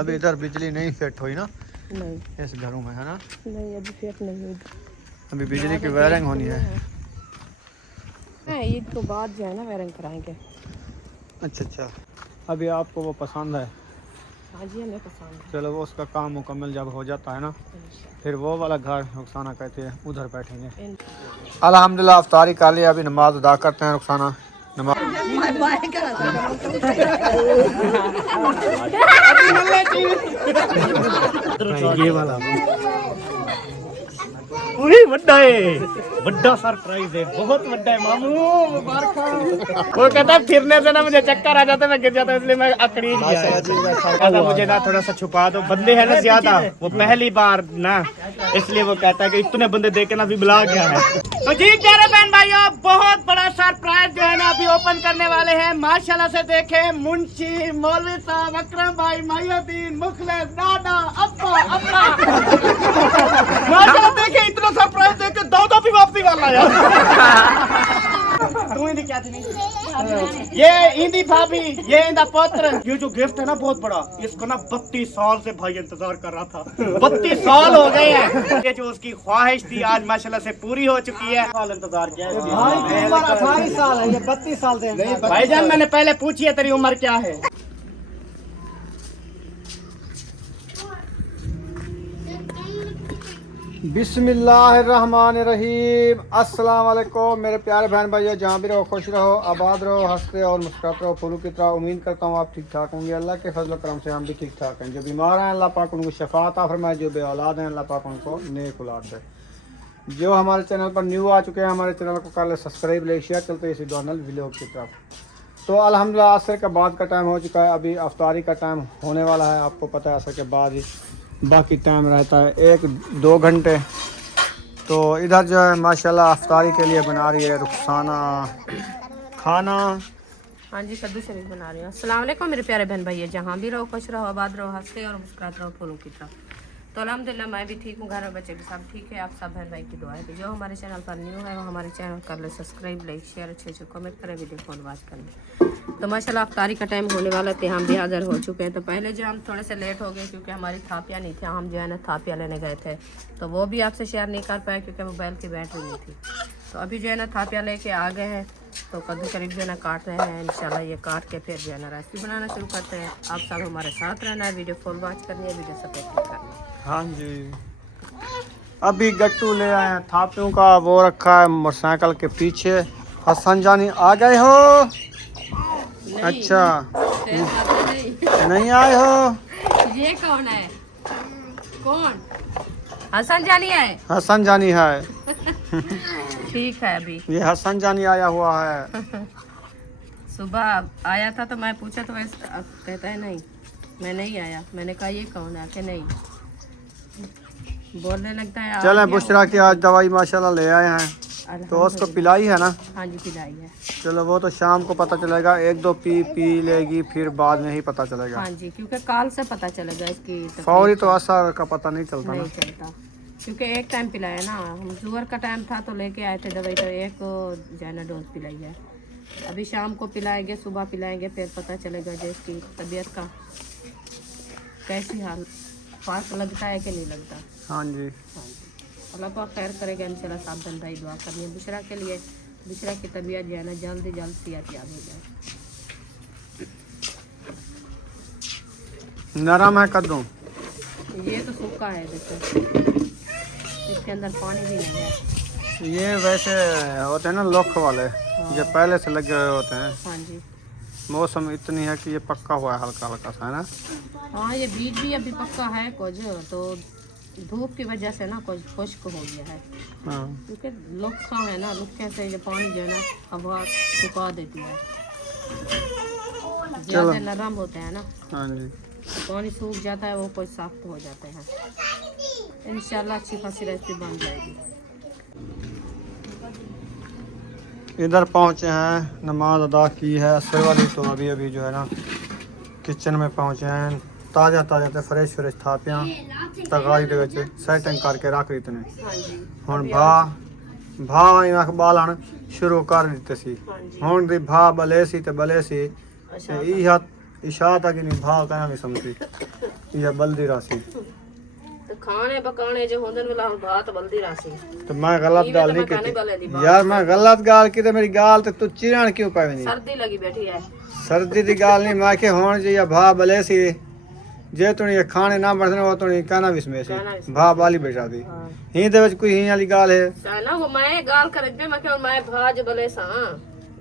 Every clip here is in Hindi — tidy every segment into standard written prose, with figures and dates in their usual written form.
अभी इधर बिजली नहीं फिट हुई ना? नहीं इस घरों में है ना? नहीं, अभी फिट नहीं हुई। अभी बिजली की वायरिंग होनी है। ईद के बाद जो है ना वायरिंग कराएंगे। अच्छा अच्छा, अभी आपको वो पसंद है? हाँ जी, हमें पसंद है। चलो वो उसका काम मुकम्मल जब हो जाता है ना, फिर वो वाला घर रुखसाना कहते हैं उधर बैठेंगे। अल्हम्दुलिल्लाह अफ्तारी कर लिया, अभी नमाज अदा करते हैं रुखसाना। नमाज ये वाला पूरी बड़ा है, बड़ा सरप्राइज है, बहुत बड़ा है मामू। मुबारक वो कहता है फिरने से ना मुझे चक्कर आ जाता है, मैं गिर जाता हूँ, इसलिए मैं अकड़ी गया है। कहता मुझे ना थोड़ा सा छुपा दो, बंदे हैं ना ज्यादा, वो पहली बार ना, इसलिए वो कहता है कि इतने बंदे देख के ना अभी बुला गया है। तो जी प्यारे बहन भाइयों, बहुत बड़ा सरप्राइज जो है ना अभी ओपन करने वाले हैं। माशाल्लाह से देखे मुंशी, मौलवी साहब, अकरम भाई, माहिउद्दीन, मुखलिस, दादा, अब्बा अब्बा माशाल्लाह देखे इतना सरप्राइज देख के दादा भी वापसी वाला यार। तू इंदी क्या थी नहीं? ये इंदी भाभी, ये इंदा पुत्र। ये जो गिफ्ट है ना बहुत बड़ा, इसको ना 32 साल से भाई इंतजार कर रहा था। 32 साल हो गए हैं। ये जो उसकी ख्वाहिश थी आज माशाल्लाह से पूरी हो चुकी है। साल इंतजार किया है भाई, 28 साल है, ये 32 साल से। भाईजान मैंने पहले पूछी है तेरी उम्र क्या है? बिस्मिल्लाहिर्रहमानिर्रहीम। अस्सलाम वालेकुम मेरे प्यारे बहन भाइयों, जहाँ भी रहो खुश रहो, आबाद रहो, हंसते और मुस्कुराते रहो फूलों की तरह। उम्मीद करता हूँ आप ठीक ठाक होंगे। अल्लाह के फजल करम से हम भी ठीक ठाक हैं। जो बीमार हैं अल्लाह पाक उनको शफा अता फरमाए, जो बे औलाद हैं अल्लाह पाक उनको नेक औलाद दे। जो हमारे चैनल पर न्यू आ चुके हैं, हमारे चैनल को कर ले सब्सक्राइब, लाइक शेयर। चलते इसी डोनल व्लॉग की तरफ। तो अल्हम्दुलिल्लाह असर के बाद का टाइम हो चुका है, अभी अफ्तारी का टाइम होने वाला है। आपको पता है असर के बाद ही बाकी टाइम रहता है 1-2 घंटे। तो इधर जो है माशाल्लाह अफ्तारी के लिए बना रही है रुखसाना खाना। हाँ जी, कद्दू शरीफ बना रही हूँ। अस्सलाम वालेकुम मेरे प्यारे बहन भाई, जहाँ भी रहो खुश रहो, आबाद रहो, हंसते और मुस्कुराते रहो फूलों की तरह। तो अल्हम्दुलिल्लाह मैं भी ठीक हूँ, घर में बच्चे भी सब ठीक है। आप सब बहन भाई की दुआ है कि जो हमारे चैनल पर न्यू है वो हमारे चैनल कर ले सब्सक्राइब, लाइक शेयर, अच्छे कमेंट करें, वीडियो को वॉच करें। तो माशाल्लाह अफ्तारी का टाइम होने वाला थे, हम भी हाज़िर हो चुके हैं। तो पहले जो हम थोड़े से लेट हो गए क्योंकि हमारी थापियाँ नहीं थी, हम जो है ना थापियाँ लेने गए थे, तो वो भी आपसे शेयर नहीं कर पाए क्योंकि मोबाइल की बैटरी नहीं थी। तो अभी जो है ना थापियाँ लेके आ गए हैं। तो कद्दू शरीफ जो है ना काट रहे हैं, इंशाल्लाह ये काट के फिर जो है ना रेसिपी बनाना शुरू करते हैं। आप सब हमारे साथ रहना है, वीडियो फुल वॉच करनी है, वीडियो सपोर्ट करनी है। हाँ जी, अभी गट्टू ले आए हैं, थापियों का वो रखा है मोटरसाइकिल के पीछे। हसन जानी आ गए हो? अच्छा नहीं आए हो? ये कौन है? कौन? हसन जानी है? हसन जानी है। ठीक है। अभी ये हसन जानी आया हुआ है। सुबह आया था तो मैं पूछा तो वैसे कहता है नहीं मैं नहीं आया। मैंने कहा ये कौन है? कि नहीं बोलने लगता है। चलें बुशरा की आज दवाई माशाल्लाह ले आए हैं, तो उसको पिलाई है ना? हाँ जी पिलाई है। चलो वो तो शाम को पता चलेगा, 1-2 पी लेगी फिर बाद में ही पता चलेगा। हाँ जी, क्योंकि काल से पता चलेगा इसकी। फौरी तो असर का पता नहीं चलता नहीं ना। चलता क्योंकि एक टाइम पिलाया ना, हम जुअर का टाइम था तो लेके आए थे दवाई, तो एक जो है ना डोज पिलाई है। अभी शाम को पिलाएंगे, सुबह पिलाएंगे, फिर पता चलेगा जो इसकी तबीयत का कैसी हाल फास्ट लगता है कि नहीं लगता। हाँ जी, हाँ जी, अल्लाह पाक खैर करेगा इंशाल्लाह। सब बन भाई दुआ करनी है बुशरा के लिए, बुशरा की तबीयत जो है ना जल्द सेहतयाब हो जाए। नरम है कद्दू? ये तो सूखा है, देखो इसके अंदर पानी भी नहीं है। ये वैसे होते हैं ना लोख वाले, जो पहले से लगे हुए होते हैं। हाँ जी, मौसम इतनी है कि ये पक्का हुआ है हल्का हल्का सा, है ना? हाँ ये बीज भी अभी पक्का है कुछ, तो धूप की वजह से ना कुछ खुश्क हो गया है। हाँ, क्योंकि लुक्खा है ना, लुक्खे से ये पानी जो है ना हवा सुखा देती है, ज़्यादा नरम होते हैं ना। हाँ जी, पानी सूख जाता है, वो कुछ सख्त हो जाते हैं। इंशाल्लाह अच्छी खासी रेसिपी बन जाएगी। इधर पहुँचे हैं, नमाज अदा की है असर वाली, तो अभी अभी जो है ना किचन में पहुँचे हैं। ताज़ा ताज़ा तो फ्रेश थापियाँ तगारी दे विच सैटिंग करके रख दी ने। हुण भा इवां बालन शुरू कर दिते सी। हुण दी भा बले सी ते बले सी, इहा इशा तक नहीं भा कहना नहीं समझी। या बल्दी राशि तो खाने पकाने जो होंदे वाला बात बल्दी राशि तो मैं गलत इवे गाल तो नहीं मैं कहने वाले दी की बात। यार मैं गलत गाल की तो मेरी गाल तो तू चिरण क्यों पावे सर्दी लगी बैठी है सर्दी दी गाल नहीं मैं के होण जी या भा भले सी जे तू ये खाने ना बढ़ने वो तू कहना विस्मे सी कहना विस्मे भा बाली बैठा दी हाँ ही दे विच कोई ही वाली गाल है कहना वो मैं गाल कर पे मैं मैं भाज भले सा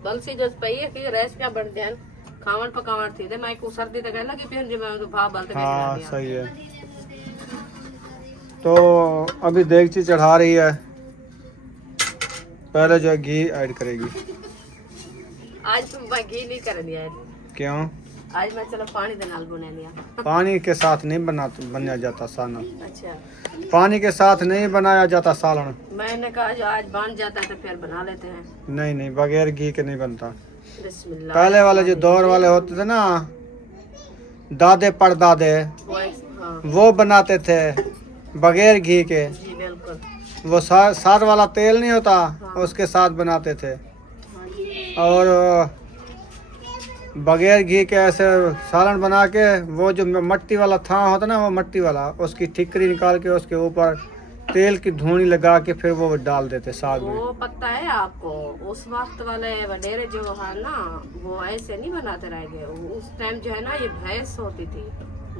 बलसी जो पई है कि रेस क्या बढ़ जान खावण पकावण थी दे मैं को सर्दी तो कहला कि फिर जे मैं तो भा बलते हाँ सही है तो अभी देगची चढ़ा रही है पहले जो है घी ऐड करेगी आज तुम मैं घी नहीं कर दिया क्यों आज मैं चलो पानी दे नाल बना लिया पानी के साथ नहीं बनाया जाता सालन अच्छा पानी के साथ नहीं बनाया जाता सालन मैंने कहा जो आज बन जाता है तो फिर बना लेते हैं नहीं नहीं बगैर घी के नहीं बनता बिस्मिल्लाह पहले वाले जो दौर वाले होते थे ना दादे परदादे हाँ वो बनाते थे बगैर घी के जी बिल्कुल वो साथ वाला तेल नहीं होता उसके साथ बनाते थे और बगैर घी के ऐसे सालन बना के वो जो मट्टी वाला था होता ना वो मट्टी वाला उसकी ठिकरी निकाल के उसके ऊपर तेल की धूनी लगा के फिर वो डाल देते साग में वो पता है आपको उस वक्त वाले वडेरे जो है ना वो ऐसे नहीं बनाते रह गए उस टाइम जो है ना ये भैंस होती थी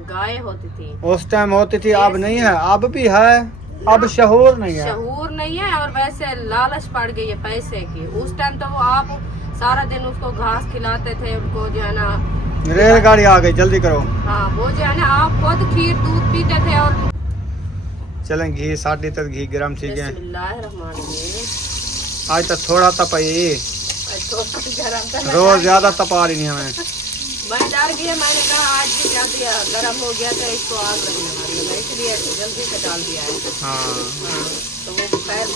गाय होती थी उस टाइम होती थी अब नहीं है अब भी है अब शहूर नहीं है शहूर नहीं है और वैसे लालच पड़ गई है पैसे की उस टाइम तो वो आप सारा दिन उसको घास खिलाते थे उनको जो है ना रेलगाड़ी आ गई जल्दी करो हाँ वो जो है ना आप खुद खीर दूध पीते थे और चलें घी 8.5 तक घी गरम ठीक है बिस्मिल्लाहिर्रहमानिर्रहीम आज तक थोड़ा तपाई गरम रोज ज्यादा तपा रही नहीं हमें मैं डर गया मैंने कहा आज भी क्या दिया गर्म हो गया था इसको आग लगने वाली है मैं इसलिए जल्दी से डाल दिया है हाँ हाँ तो वो पैर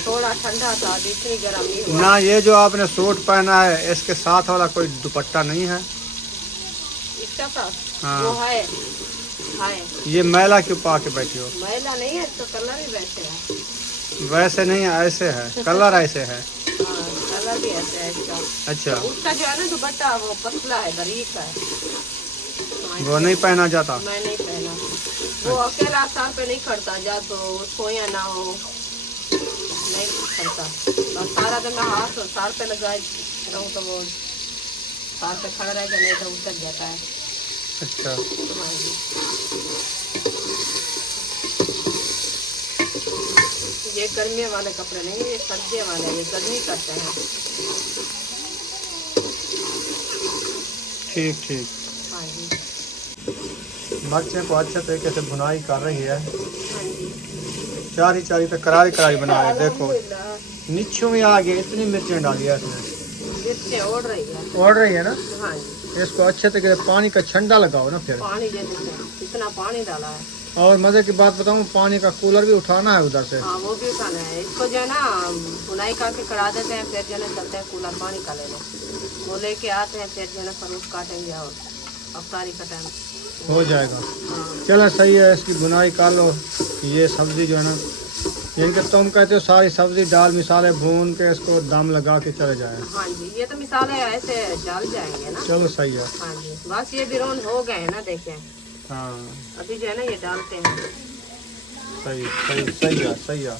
थोड़ा ठंडा था इतनी गर्म नहीं हुआ ना ये जो आपने सूट पहना है इसके साथ वाला कोई दुपट्टा नहीं है इसका साथ हाँ। वो है ये मैला क्यों पा के बैठी हो मैला नहीं है तो कलर भी वैसे है वैसे नहीं है ऐसे है कलर ऐसे है हाँ कलर भी ऐसे है इसका अच्छा उसका जो है ना दुपट्टा वो पतला है बारीक है वो नहीं पहना जाता मैं नहीं पहना वो अकेला सर पे नहीं खड़ता जा तो सोया ना हो नहीं खड़ता बस सारा दिन मैं हाथ सर पे लगा रहूँ तो वो सर पे खड़ा रहेगा नहीं तो उतर जाता है अच्छा ये गर्मियों वाले कपड़े नहीं ये सर्दियों वाले ये गर्मी करते हैं ठीक ठीक हाँ जी मर्चे को अच्छे तरीके से भुनाई कर रही है हाँ जी चारी चारी पे करारी करारी बना रही है देखो नीचों में आगे इतनी मिर्चें डाली है इसने मिर्चें ओढ़ रही है ओढ़ रही है ना हाँ जी इसको अच्छे तरीके से पानी का छंडा लगाओ ना फिर पानी दे देते इतना पानी डाला है और मजे की बात बताऊं पानी का कूलर भी उठाना है उधर से हाँ वो भी उठाना है इसको जो है ना बुनाई करके करा देते हैं फिर जो है ना चलते हैं कूलर पानी का लेने वो लेके आते हैं फिर जो है ना फरूट काटेंगे और अफ्तारी का टाइम हो जाएगा हाँ चलो सही है इसकी बुनाई कर लो ये सब्जी जो है ना इनके तुम कहते हो सारी सब्जी दाल मिसाले भून के इसको दम लगा के चले जाए हाँ जी ये तो मिसाले ऐसे डाल जाएंगे ना चलो सही है हाँ जी बस ये बिरोन हो गए हैं ना देखें हाँ अभी जो है ना ये डालते हैं सही सही सही है सही है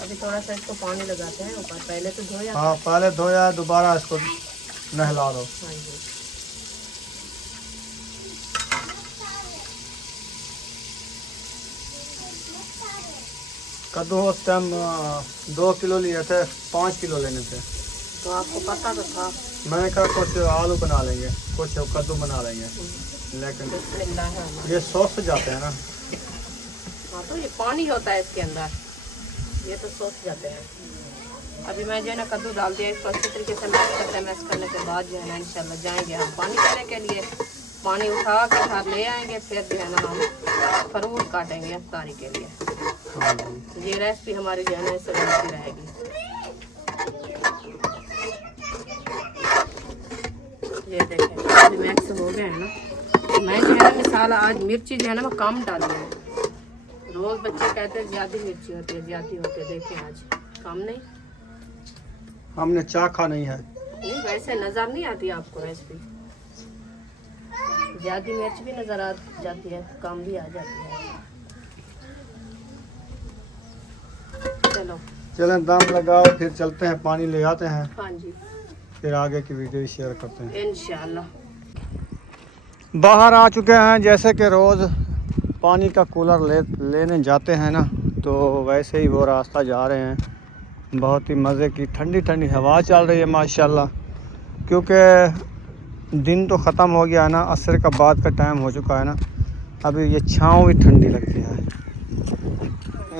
अभी थोड़ा सा इसको पानी लगाते हैं ऊपर पहले तो धोया हाँ पहले धोया है दोबारा इसको नहला दो हाँ जी कद्दू उस टाइम 2 किलो लिए थे 5 किलो लेने थे तो आपको पता तो था मैंने कहा कुछ आलू बना लेंगे कुछ कद्दू बना लेंगे लेकिन बिस्मिल्लाह ये सॉस जाते हैं ना हाँ तो ये पानी होता है इसके अंदर ये तो सोच जाते हैं अभी मैं जो है ना कद्दू डाल दिया इसको अच्छी तरीके से मैश करते हैं मैश करने के बाद जो है ना इंशाल्लाह जाएंगे हम पानी पीने के लिए पानी उठा के घर ले आएंगे फिर जो है ना हम फरूट काटेंगे अफ्तारी के लिए हाँ जी। ये रेसिपी हमारी जो है ना इससे बनती रहेगी ये देखें अभी मैक्स हो गए हैं ना मैं जो है ना मिसाल आज मिर्ची जो है ना मैं कम डाली है रोज बच्चे कहते हैं ज्यादा मिर्ची होती है ज्यादा होती है देखें आज कम नहीं हमने चाखा नहीं है नहीं वैसे नजर नहीं आती आपको रेसिपी ज़्यादा मिर्च भी नज़र आ जाती है, कम भी आ जाती है। चलो चलें दम लगाओ, फिर चलते हैं, पानी ले आते हैं, हाँ जी, फिर आगे की वीडियो शेयर करते हैं। इंशाल्लाह। बाहर आ चुके हैं, जैसे कि रोज़ पानी का कूलर लेने जाते हैं ना, तो वैसे ही वो रास्ता जा रहे हैं। बहुत ही मज़े की ठंडी ठंडी हवा चल रही है माशाल्लाह, क्योंकि दिन तो ख़त्म हो गया है ना, असर का बाद का टाइम हो चुका है ना, अभी ये छाँव भी ठंडी लगती है।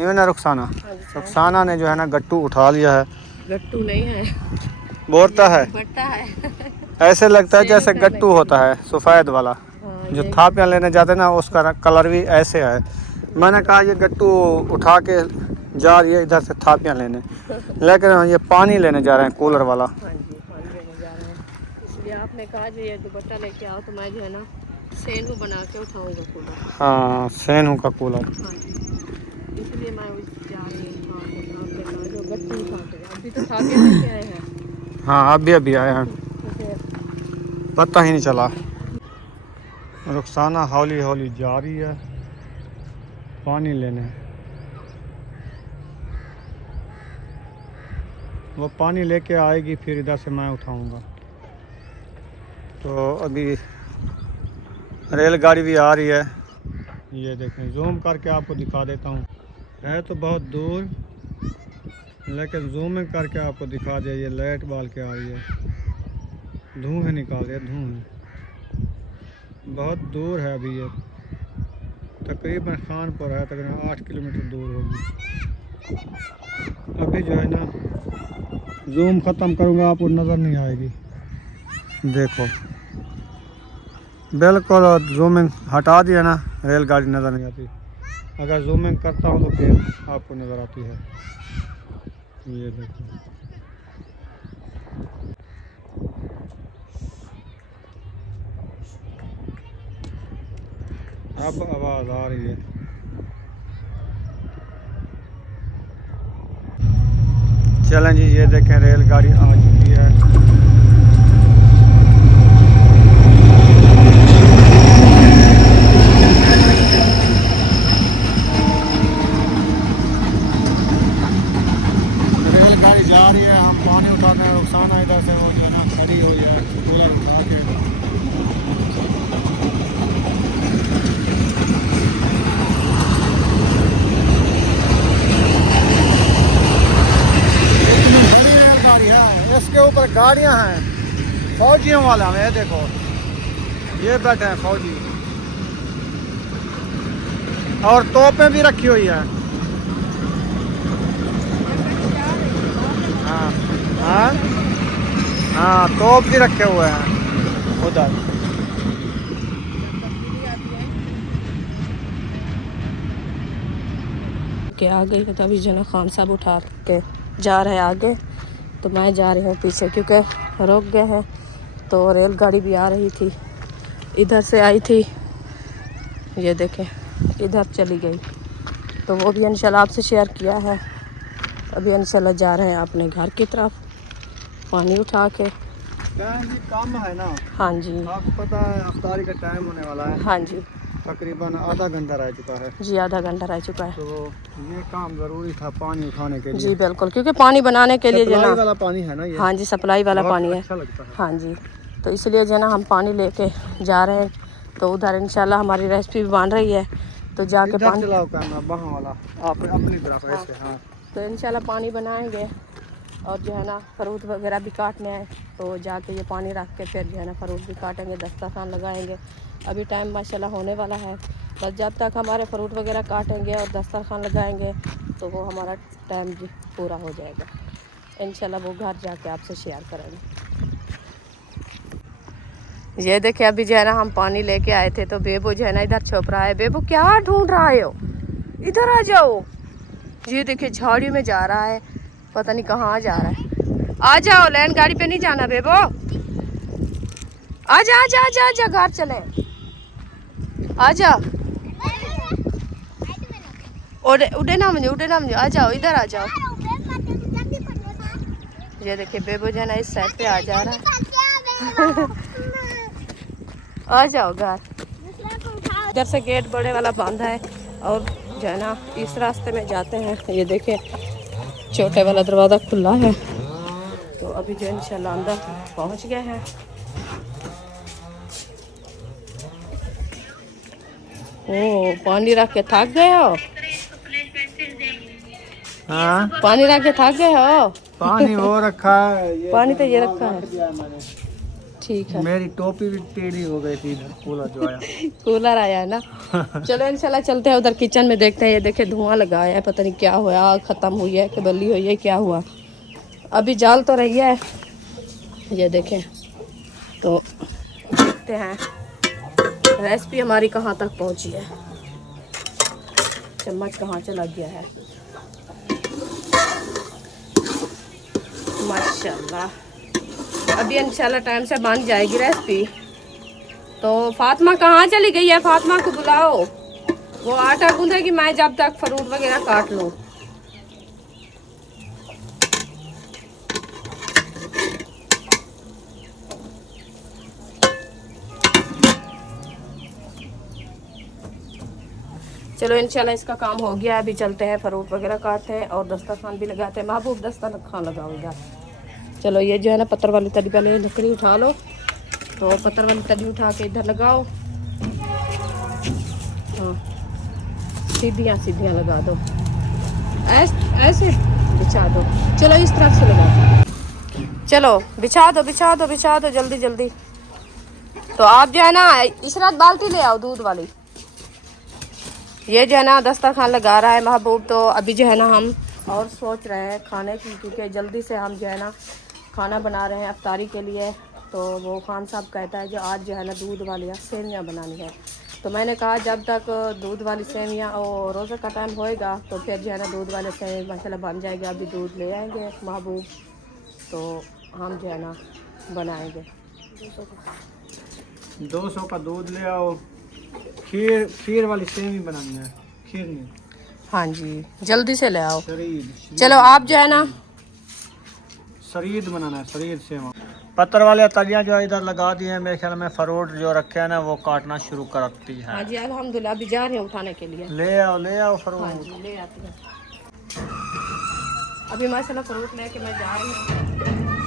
यूँ ना रुखसाना ने जो है ना गट्टू उठा लिया है। गट्टू नहीं है, बोलता है, बट्टा है। ऐसे लगता है जैसे गट्टू होता है सफ़ेद वाला, जो थापियाँ लेने जाते हैं ना, उसका कलर भी ऐसे है। मैंने कहा ये गट्टू उठा के जा रही है इधर से थापियाँ लेने, लेकिन ये पानी लेने जा रहे हैं कूलर वाला। हाँ जी, पानी लेने जा रहे हैं, इसलिए आपने कहा जो ये दुपट्टा लेके आओ, तो मैं जो है ना सेनू बना के उठाऊंगा कूलर। हाँ, सेनू का कूलर। हाँ जी, इसलिए मैं जा रही हूँ जो गट्टू उठा के। अभी तो थापियाँ लेके आए हैं। हाँ, अभी आए हैं, तो पता ही नहीं चला। रुखसाना हौली हौली जा रही है पानी लेने। वो पानी लेके आएगी, फिर इधर से मैं उठाऊंगा। तो अभी रेलगाड़ी भी आ रही है, ये देखें, जूम करके आपको दिखा देता हूँ। है तो बहुत दूर, लेकिन जूमिंग करके आपको दिखा दिया। ये लाइट बाल के आ रही है, धुएं निकाल रही है, धुएं बहुत दूर है। अभी ये तकरीबन खानपुर है, तकरीबन 8 किलोमीटर दूर होगी। अभी जो है ना जूम ख़त्म करूँगा, आपको नज़र नहीं आएगी। देखो बिल्कुल जूमिंग हटा दिया ना, रेलगाड़ी नज़र नहीं आती। अगर जूमिंग करता हूँ तो फिर आपको नज़र आती है। ये देखो, अब आवाज़ आ रही है। चलें जी, ये देखें रेलगाड़ी आ चुकी है। रेलगाड़ी जा रही है, हम पानी उठाते हैं। रुखसाना इधर से वो जो है ना खड़ी हुई है, कूलर उठा के। इसके ऊपर गाड़ियां हैं फौजियों वाला में, देखो ये बैठे हैं फौजी, और तोपें भी रखी हुई है। हाँ हाँ हाँ, तोप भी रखे हुए हैं उधर। के आ गई है, तो अभी जो ना खान साहब उठा के जा रहे हैं आगे, तो मैं जा रही हूँ पीछे, क्योंकि रुक गए हैं। तो रेलगाड़ी भी आ रही थी, इधर से आई थी, ये देखें इधर चली गई। तो वो भी इंशाल्लाह आपसे शेयर किया है। अभी इंशाल्लाह जा रहे हैं अपने घर की तरफ पानी उठा के। काम है ना, हाँ जी, आपको पता है अफ्तारी का टाइम होने वाला है। हाँ जी तकरीबन आधा घंटा रह चुका है जी, आधा घंटा रह चुका है। तो ये काम ज़रूरी था पानी उठाने के लिए। जी बिल्कुल, क्योंकि पानी बनाने के लिए जो सप्लाई ना, वाला पानी है ना ये। हाँ जी, सप्लाई वाला बहुत पानी है। अच्छा लगता है। हाँ जी, तो इसलिए जो है ना हम पानी लेके जा रहे हैं। तो उधर इंशाल्लाह हमारी रेसिपी भी बन रही है, तो जाके इधर पानी चलाओ कैमरा, वहाँ वाला आप अपनी तरफ ऐसे। हाँ, तो इंशाल्लाह पानी बनाएंगे, और जो है ना फ्रूट वगैरह भी काटने हैं, तो जाके ये पानी रख के फिर जो है ना फ्रूट भी काटेंगे, दस्तरखान लगाएंगे। अभी टाइम माशाल्लाह होने वाला है, बस जब तक हमारे फ्रूट वगैरह काटेंगे और दस्तरखान लगाएंगे, तो वो हमारा टाइम भी पूरा हो जाएगा। इंशाल्लाह वो घर जाके आपसे शेयर करेंगे। ये देखिए, अभी जो है ना हम पानी लेके आए थे, तो बेबू जो है ना इधर छुप रहा है। बेबू क्या ढूंढ रहा है हो, इधर आ जाओ। ये देखिए झाड़ियों में जा रहा है, पता नहीं कहाँ जा रहा है। आ जाओ, लैंड गाड़ी पे नहीं जाना बेबो, आजा आजा आजा आजा, घर चले, आजा। उड़े ना मुझे, उड़े ना मुझे, आ जाओ, इधर आ जाओ। ये देखिए बेबू जो है ना इस साइड पे आ जा रहा है। आ जाओ घर। इधर से गेट बड़े वाला बांधा है और जो है ना इस रास्ते में जाते हैं। ये देखे छोटे वाला दरवाज़ा खुला है तो अभी जो इंशाल्लाह अंदर पहुंच गए हैं। ओ पानी रख के थक गए हो? हाँ पानी रख के थक गए हो? पानी वो रखा है, ये पानी तो ये दरवाजा रखा है। हट गया मैंने। ठीक है। मेरी टोपी भी टेढ़ी हो गई थी इधर कूलर जो आया। कूलर आया है ना। चलो इंशाल्लाह चलते हैं उधर किचन में, देखते हैं। ये देखे धुआं लगा है, पता नहीं क्या हुआ, आग खत्म हुई है कि बल्ली हुई है, क्या हुआ। अभी जल तो रही है, ये देखें। तो देखते हैं रेसिपी हमारी कहाँ तक पहुँची है। चम्मच कहाँ चला गया है। माशाल्लाह अभी इंशाल्लाह टाइम से बन जाएगी रेसिपी। तो फातिमा कहाँ चली गई है? फातिमा को बुलाओ, वो आटा गूंदेगी, मैं जब तक फ्रूट वगैरह काट लूँ। चलो इंशाल्लाह इसका काम हो गया। अभी चलते हैं फ्रूट वगैरह काटते हैं और दस्तरखान भी लगाते हैं। महबूब दस्तरखान लगाओगा। चलो ये जो है ना पत्थर वाली तली, पहले लकड़ी उठा लो। तो पत्थर वाली तली उठा के इधर लगाओ। हाँ सीधियाँ सीधियाँ लगा दो, ऐसे बिछा दो। चलो इस तरफ से लगा दो। चलो बिछा दो बिछा दो बिछा दो जल्दी जल्दी। तो आप जो है ना इशरत बाल्टी ले आओ दूध वाली। ये जो है ना दस्तरखान लगा रहा है महबूब। तो अभी जो है ना हम और सोच रहे हैं खाने की, क्योंकि जल्दी से हम जो है ना खाना बना रहे हैं अफ्तारी के लिए। तो वो खान साहब कहता है जो आज जो है ना दूध वाली सेवियाँ बनानी है। तो मैंने कहा जब तक दूध वाली सेवियाँ और रोज़े का टाइम होएगा तो फिर जो है ना दूध वाले सेवियाँ माशाल्लाह बन जाएगी। अभी दूध ले आएंगे महबूब, तो हम जो है ना बनाएंगे। 200 का दूध ले आओ। खीर वाली सेवी बनानी है, खीर नहीं, हाँ जी जल्दी से ले आओ। शरीद। चलो आप जो है ना शरीद बनाना है, शरीद सेवा। पत्थर वाले तलियाँ जो इधर लगा दिए हैं, मेरे ख्याल में फ्रूट जो रखे हैं ना वो काटना शुरू करती है। हाँ जी अल्हम्दुलिल्लाह अभी जा रहे हैं उठाने के लिए। ले आओ हाँ फ्रूट। जी ले आती हूँ। अभी माशाल्लाह फ्रूट लेके मैं जा रही हूँ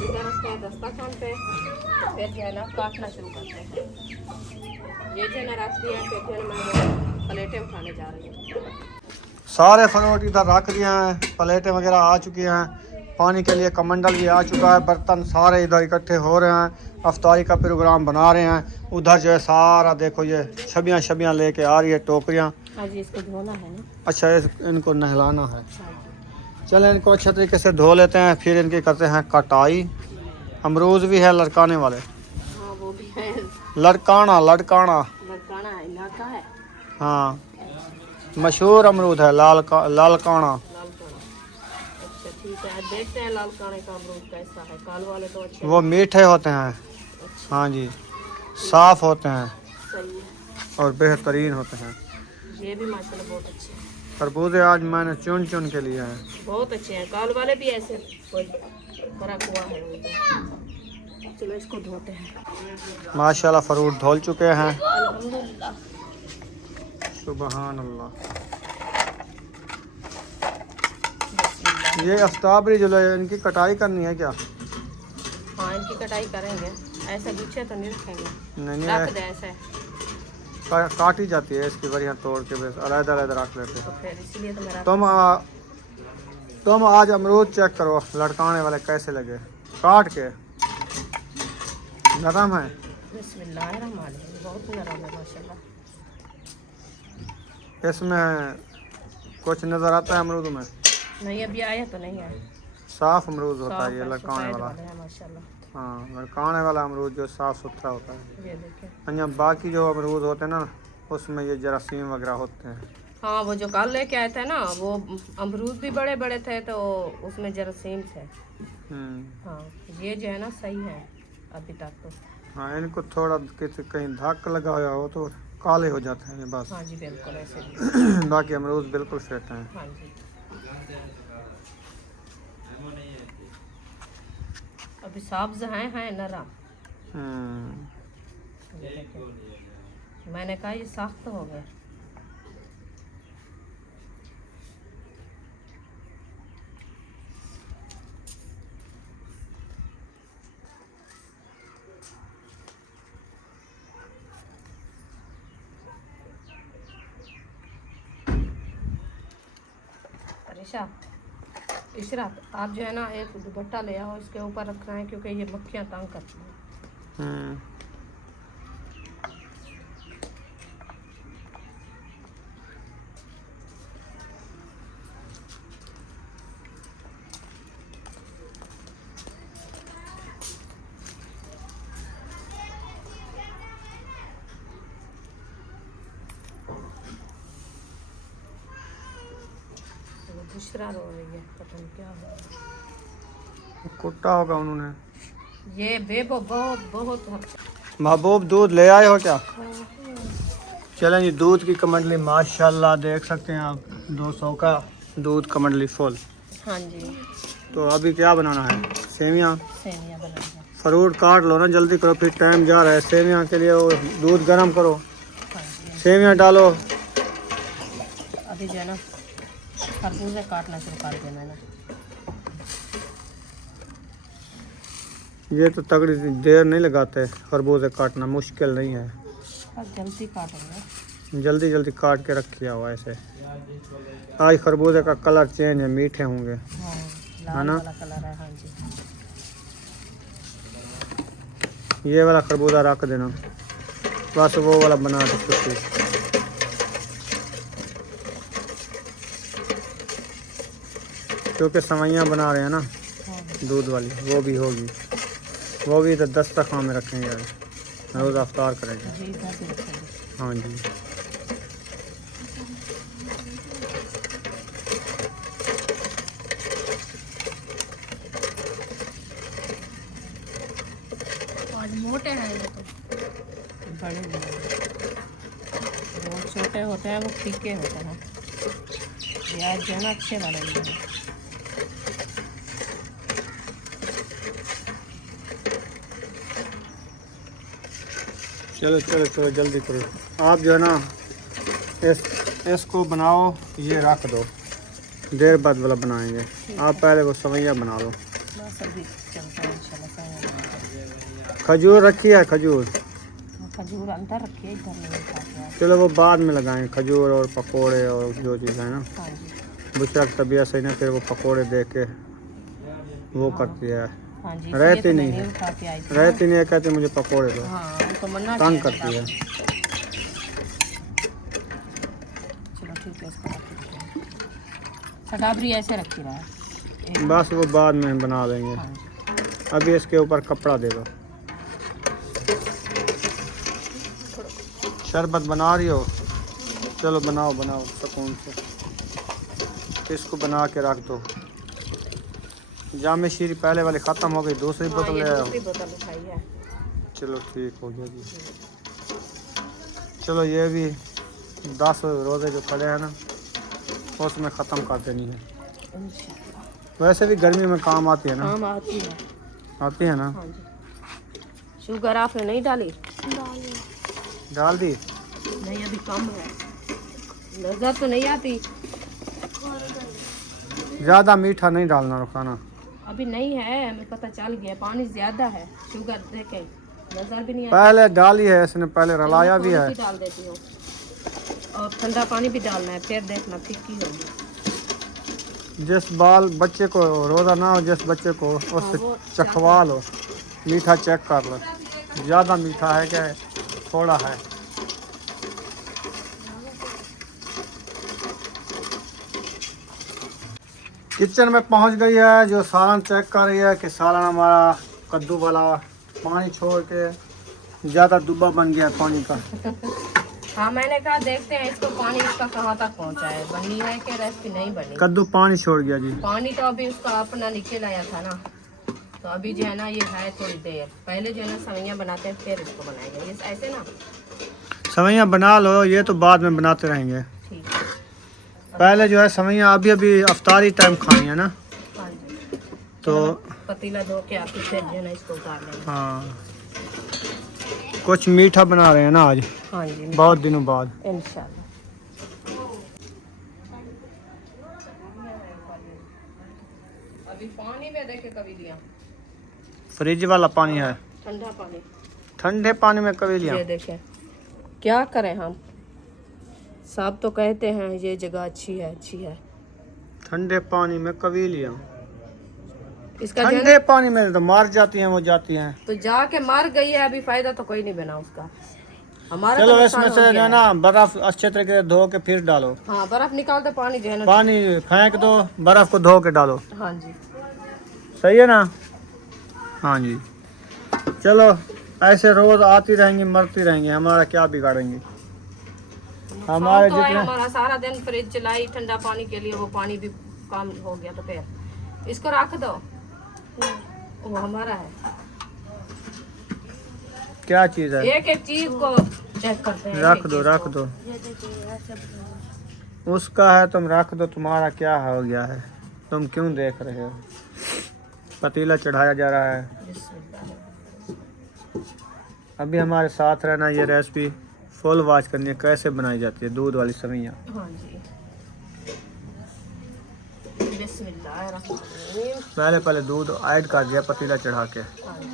इधर उसके दस्तरखान पे। फिर जो है ना काटना शुरू करते हैं। ये जो है ना रख दिया है, फिर जो है ना मैं प्लेटें उठाने जा रही हूँ। सारे फ्रूट इधर रख दिए हैं, प्लेटें वगैरह आ चुकी हैं, पानी के लिए कमंडल भी आ चुका है, बर्तन सारे इधर इकट्ठे हो रहे हैं, अफ्तारी का प्रोग्राम बना रहे हैं। उधर जो है सारा देखो ये छबियाँ लेके आ रही है टोकरियाँ। हाँ जी इसको धोना है ना। अच्छा इनको नहलाना है। हाँ जी। चलें इनको अच्छे तरीके से धो लेते हैं, फिर इनकी करते हैं कटाई। अमरूद भी है लड़काने वाले, हाँ वो भी है। लड़काना लड़काना है, इलाका है। हाँ मशहूर अमरूद है लालकाना। लाल काना। अच्छा ठीक है, आज देखते हैं लाल काने का अमरूद कैसा है। काल वाले तो अच्छे वो मीठे होते हैं। अच्छा हाँ जी साफ़ होते हैं सही है। और बेहतरीन होते हैं। ये भी माशाल्लाह बहुत अच्छे हैं। खरबूजे आज मैंने चुन चुन के लिए हैं, बहुत अच्छे हैं। काल वाले भी ऐसे कोई फर्क हुआ है उनका। चलो इसको धोते हैं। माशाल्लाह फ्रूट धुल चुके हैं। अल्हम्दुलिल्लाह। सुबहान अल्लाह। ये अफ्ताबरी जो है इनकी कटाई करनी है क्या? हाँ इनकी कटाई करेंगे, ऐसे गुच्छे तो नहीं रखेंगे। नहीं रख दे ऐसे काटी जाती है इसकी बढ़िया तोड़ के, बस अलग रख लेते तो फिर इसलिए तो मेरा तुम आज अमरूद चेक करो लड़काने वाले कैसे लगे, काट के। नरम है, बिस्मिल्लाहिर्रहमानिर्रहीम। बहुत नरम है माशाल्लाह। इसमें कुछ नज़र आता है अमरूद में? नहीं अभी आया तो नहीं है। साफ अमरूद होता है ये साफ लड़काने सफेद वाला। वाले हैं माशाल्लाह। हाँ लड़काने वाला अमरूद जो साफ़ सुथरा होता है। ये देखें। अन्य बाकी जो अमरूद होते हैं ना उसमें ये जरासीम वगैरह होते हैं। हाँ वो जो कल लेके आए थे ना वो अमरूद भी बड़े बड़े थे तो उसमें जरासीम थे। हाँ ये जो है ना सही है अभी तक तो। हाँ इनको थोड़ा किसी कहीं धक्का लगा हुआ हो तो काले हो जाते हैं ये बस। हाँ जी बिल्कुल ऐसे भी। बाकी अमरूद बिल्कुल फिट हैं। हाँ जी अभी सब्ज हैं नरम। ये देखिए, मैंने कहा ये सख्त हो गया। इशरात, आप जो है ना एक दुपट्टा ले आओ, इसके ऊपर रखना है क्योंकि ये मक्खियाँ तंग करती हैं। दूसरा रो रही है, पता नहीं क्या हो। कुत्ता होगा उन्होंने। ये बेबो बहुत बहुत महबूब दूध ले आए हो क्या? चलें जी, दूध की कमंडली माशाल्लाह देख सकते हैं आप, 200 का दूध कमंडली फुल। हाँ जी। तो अभी क्या बनाना है? सेवियाँ बनाना है। फ्रूट काट लो ना, जल्दी करो, फिर टाइम जा रहा है। सेवियाँ के लिए वो दूध गर्म करो, सेवियाँ डालो। अभी जो है ना खरबूजे काटना शुरू कर देना ना। ये तो तगड़ी देर नहीं लगाते, खरबूजे काटना मुश्किल नहीं है, बस जल्दी काटेंगे। जल्दी जल्दी काट के रखिए हुआ ऐसे। आज खरबूजे का कलर चेंज है, मीठे होंगे। हाँ, है लाल ना? वाला कलर है। हाँ जी। ये वाला खरबूजा रख देना, बस वो वाला बना दो छुट्टी। क्योंकि सवैयाँ बना रहे हैं ना दूध वाली, वो भी होगी, वो भी तो दस्तरखान में रखेंगे यार, रोज़ अफ्तार करेंगे। जी, इधर भी रखेंगे। हाँ जी। आज मोटे हैं ये तो, बड़े नहीं हैं। वो छोटे होते हैं, वो फीके होते हैं। ये आज जो है ना अच्छे वाले नहीं हैं। चलो चलो चलो जल्दी करो। आप जो है ना इसको बनाओ, ये रख दो, देर बाद वाला बनाएंगे। आप पहले वो सवैयाँ बना लो। बस अभी चलता है इंशाल्लाह। खजूर रखी है? खजूर खजूर अंदर रखिए, इधर नहीं खाते। चलो वो बाद में लगाएंगे, खजूर और पकोड़े और जो चीज़ है ना। हाँ जी। बुशरा की तबीयत सही ना, फिर वो पकोड़े दे के वो करती है। हाँ जी, रहती इसलिए तो नहीं मैंने है, उठा के आई थी। रहती नहीं है, कहती मुझे पकोड़े दो, हाँ, उनको मन्ना तंग किया करती है। चलो ठीक है, इसको रख देते हैं। सदाबरी ऐसे रखी रहा है। बस वो बाद में बना देंगे, हाँ। अभी इसके ऊपर कपड़ा दे दो। शरबत बना रही हो? चलो बनाओ बनाओ सुकून से, इसको बना के रख दो। जामे शीरी पहले वाली ख़त्म हो गई, दूसरी हाँ, बोतल ये ले आओ। दूसरी बोतल उठाई है। चलो ठीक हो गया जी। चलो ये भी 10 रोज़े जो खड़े हैं ना, उसमें ख़त्म कर देनी है। वैसे भी गर्मी में काम आती है ना। काम आती है। आती है ना। हाँ जी। शुगर आपने नहीं डाली? डाल दी? नहीं, अभी कम है, नजर तो नहीं आती। ज़्यादा मीठा नहीं डालना रुखाना। अभी नहीं है, हमें पता चल गया, पानी ज्यादा है। शुगर देखे नजर भी नहीं आती। पहले डाली है इसने, पहले रलाया भी है। पानी डाल देती हूँ और ठंडा पानी भी डालना है, फिर देखना फीकी होगी। जिस बाल बच्चे को रोज़ा ना हो, जिस बच्चे को उससे वो चखवा लो, मीठा चेक कर लो, ज़्यादा मीठा है क्या थोड़ा है। किचन में पहुंच गई है, जो सालन चेक कर रही है कि सालन हमारा कद्दू वाला पानी छोड़ के ज़्यादा दुब्बा बन गया पानी का। हाँ, मैंने कहा देखते हैं इसको पानी इसका कहाँ तक पहुँचा है, बनी है कि रेसिपी नहीं बनी। कद्दू पानी छोड़ गया जी। पानी तो अभी उसका अपना निकल आया था ना, तो अभी जो है ना ये है थोड़ी देर पहले जो है ना सवैयाँ बनाते हैं, फिर इसको बनाएंगे। ये ऐसे ना सवैयाँ बना लो, ये तो बाद में बनाते रहेंगे। ठीक है। पहले जो है सवैयाँ अभी अभी अफ्तारी टाइम खानी है ना, हाँ जी। तो पतीला धो के आप फिर जो है ना इसको उतार लेंगे। हाँ कुछ मीठा बना रहे हैं ना आज, हाँ जी, बहुत दिनों बाद। इंशाल्लाह। अभी पानी में देखे कभी लिया, फ्रिज वाला पानी है, ठंडा पानी। ठंडे पानी में कभी लिया। ये देखें, क्या करें हम, सब तो कहते हैं ये जगह अच्छी है, अच्छी है। ठंडे पानी में कभी लिया। इसका जो है ठंडे पानी में तो मार जाती हैं, वो जाती हैं। तो जाके मर गई है, अभी फायदा तो कोई नहीं बना उसका हमारा। चलो तो इसमें नुकसान से हो जो गया है ना बर्फ अच्छे तरीके से धो के फिर डालो। हाँ, बर्फ निकाल दो, पानी जो है ना। पानी फेंक दो, बर्फ को धो के डालो। हाँ जी, सही है ना? हाँ जी। चलो ऐसे रोज आती रहेंगी, मरती रहेंगी, हमारा क्या बिगाड़ेंगी? हमारे तो है, जितने हमारा सारा दिन फ्रिज चलाई ठंडा पानी के लिए, वो पानी भी कम हो गया, तो फिर इसको रख दो, वो हमारा है। क्या चीज है? एक एक चीज को चेक करते हैं। रख एक-एक दो, चीज रख को। दो। ये देखिए, ये सब उसका है, तुम रख दो। तुम्हारा क्या हो गया है? तुम क्यों देख रहे हो? पतीला चढ़ाया जा रहा है। अभी हमारे साथ रहना, ये रेसिपी फुल वॉच करनी है, कैसे बनाई जाती है दूध वाली सवैयाँ। हाँ जी, बिस्मिल्लाहिर्रहमानिर्रहीम। पहले दूध ऐड कर दिया पतीला चढ़ा के, हाँ जी,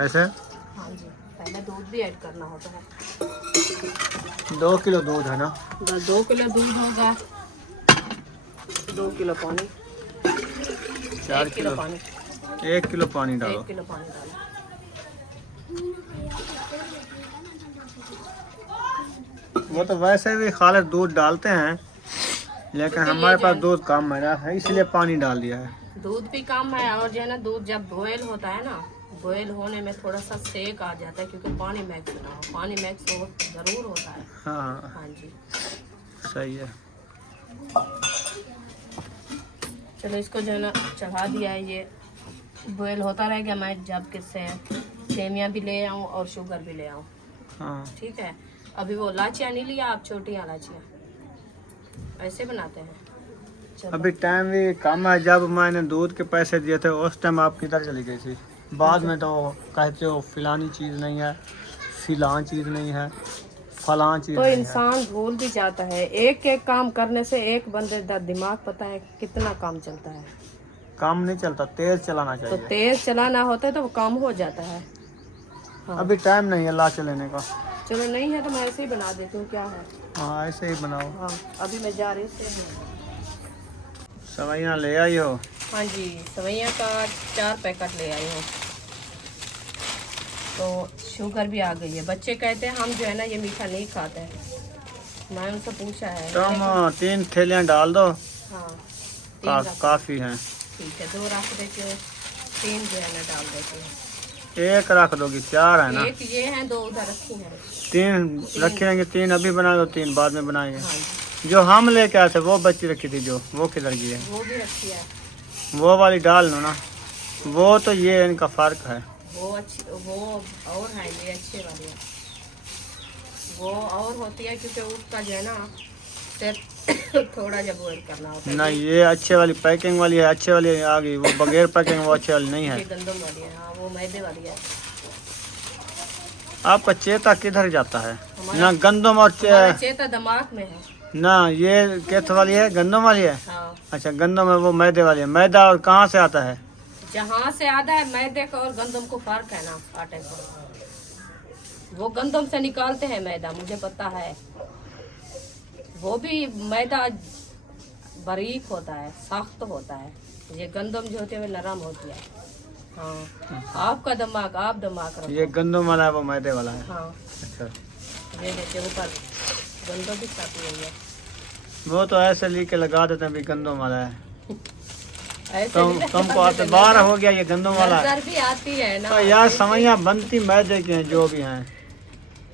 ऐसे। हाँ जी, पहले दूध भी ऐड करना होता है। 2 किलो दूध है ना? 2 किलो दूध होगा, 2 किलो पानी, 4 1 किलो किलो, पानी, 1 किलो पानी डालो। 1 किलो पानी डालो। वो तो वैसे भी खालिद दूध डालते हैं, लेकिन हमारे पास दूध कम है ना, इसलिए पानी डाल दिया है। दूध भी कम है, और जो है ना दूध जब बॉयल होता है ना, बॉयल होने में थोड़ा सा सेक आ जाता है, क्योंकि पानी मिक्स ना हो। पानी मिक्स हो जरूर होता है। हाँ हाँ जी, सही है। चलो इसको जो है ना चढ़ा दिया है, ये बॉयल होता रहेगा। मैं जब किससे सेमिया भी ले आऊँ और शुगर भी ले आऊँ। हाँ ठीक है, अभी वो इलाचियाँ नहीं लिया आप, छोटी इलाचियाँ ऐसे बनाते हैं। चलो, अभी टाइम भी कम है। जब मैंने दूध के पैसे दिए थे उस टाइम आप किधर चली गई थी? बाद में तो कहते हो फिलानी चीज़ नहीं है, फिलान चीज़ नहीं है, फलां चीज़ तो नहीं है। इंसान भूल भी जाता है। एक एक काम करने से एक बंदे का दिमाग पता है कितना काम चलता है। काम नहीं चलता, तेज चलाना तो चाहिए। तेज चलाना होता है तो वो काम हो जाता है। हाँ। अभी टाइम नहीं है लाचे लेने का। चलो नहीं है तो मैं ऐसे ही बना देती हूँ, क्या है। हाँ ऐसे ही बनाओ। हाँ, अभी मैं जा रही हूँ। सवैयाँ ले आई हो? हाँ जी, सवैया का 4 पैकेट ले आई हूँ। तो शुगर भी आ गई है। बच्चे कहते हैं हम जो है ना ये मीठा नहीं खाते हैं। मैं उनसे पूछा है। तुम 3 थैलियाँ डाल दो। हाँ, 3 रख, काफ़ी हैं। ठीक है, 2 रख देते हैं, 3 जो है ना डाल देते हैं। 1 रख दोगी, 4 है ना? 1 ये है, 2 उधर रखी है। 3 रखी रहेंगी। 3 अभी बना दो, 3 बाद में बनाएंगे। हाँ जी, जो हम लेके आए थे वो बच्ची रखी थी, जो वो किधर गई है? वो भी रखी है। वो वाली डाल लो ना। वो तो ये इनका फर्क है। वो अच्छी, वो और है, ये अच्छे वाली है। वो और होती है क्योंकि उसका जो है ना सिर्फ थोड़ा जब बॉयल करना होता है। ना ये अच्छे वाली पैकिंग वाली है, अच्छे वाली आ गई। वो बगैर पैकिंग वो अच्छे वाली नहीं है। ये गंदम वाली है। हाँ, वो मैदे वाली है। आपका चेता किधर जाता है? हमारा- ना गंदम और हमारा चेता दिमाग में है। ना ये केथ वाली है, गंदम वाली है। हाँ, अच्छा गंदम है, वो मैदे वाली है। मैदा और कहाँ से आता है? जहाँ से आता है मैदे का और गंदम को फर्क है ना, आटे का। वो गंदम से निकालते हैं मैदा, मुझे पता है। वो भी मैदा बारीक होता है, सख्त होता है। ये गंदम जो होती है वो नरम होती है। हाँ, आपका दिमाग, आप दिमाग रखो। ये गंदम वाला है, वो मैदे वाला है। हाँ, अच्छा, ये देखिए ऊपर गंदम भी छापी हुई है। वो तो ऐसे ली के लगा देते हैं भी गंदम वाला है। ऐसे नहीं तुमको आते 12 हो गया, ये गंदम वाला है। नजर भी आती है ना। तो यार सवैयाँ बनती मैदे की हैं, जो भी हैं।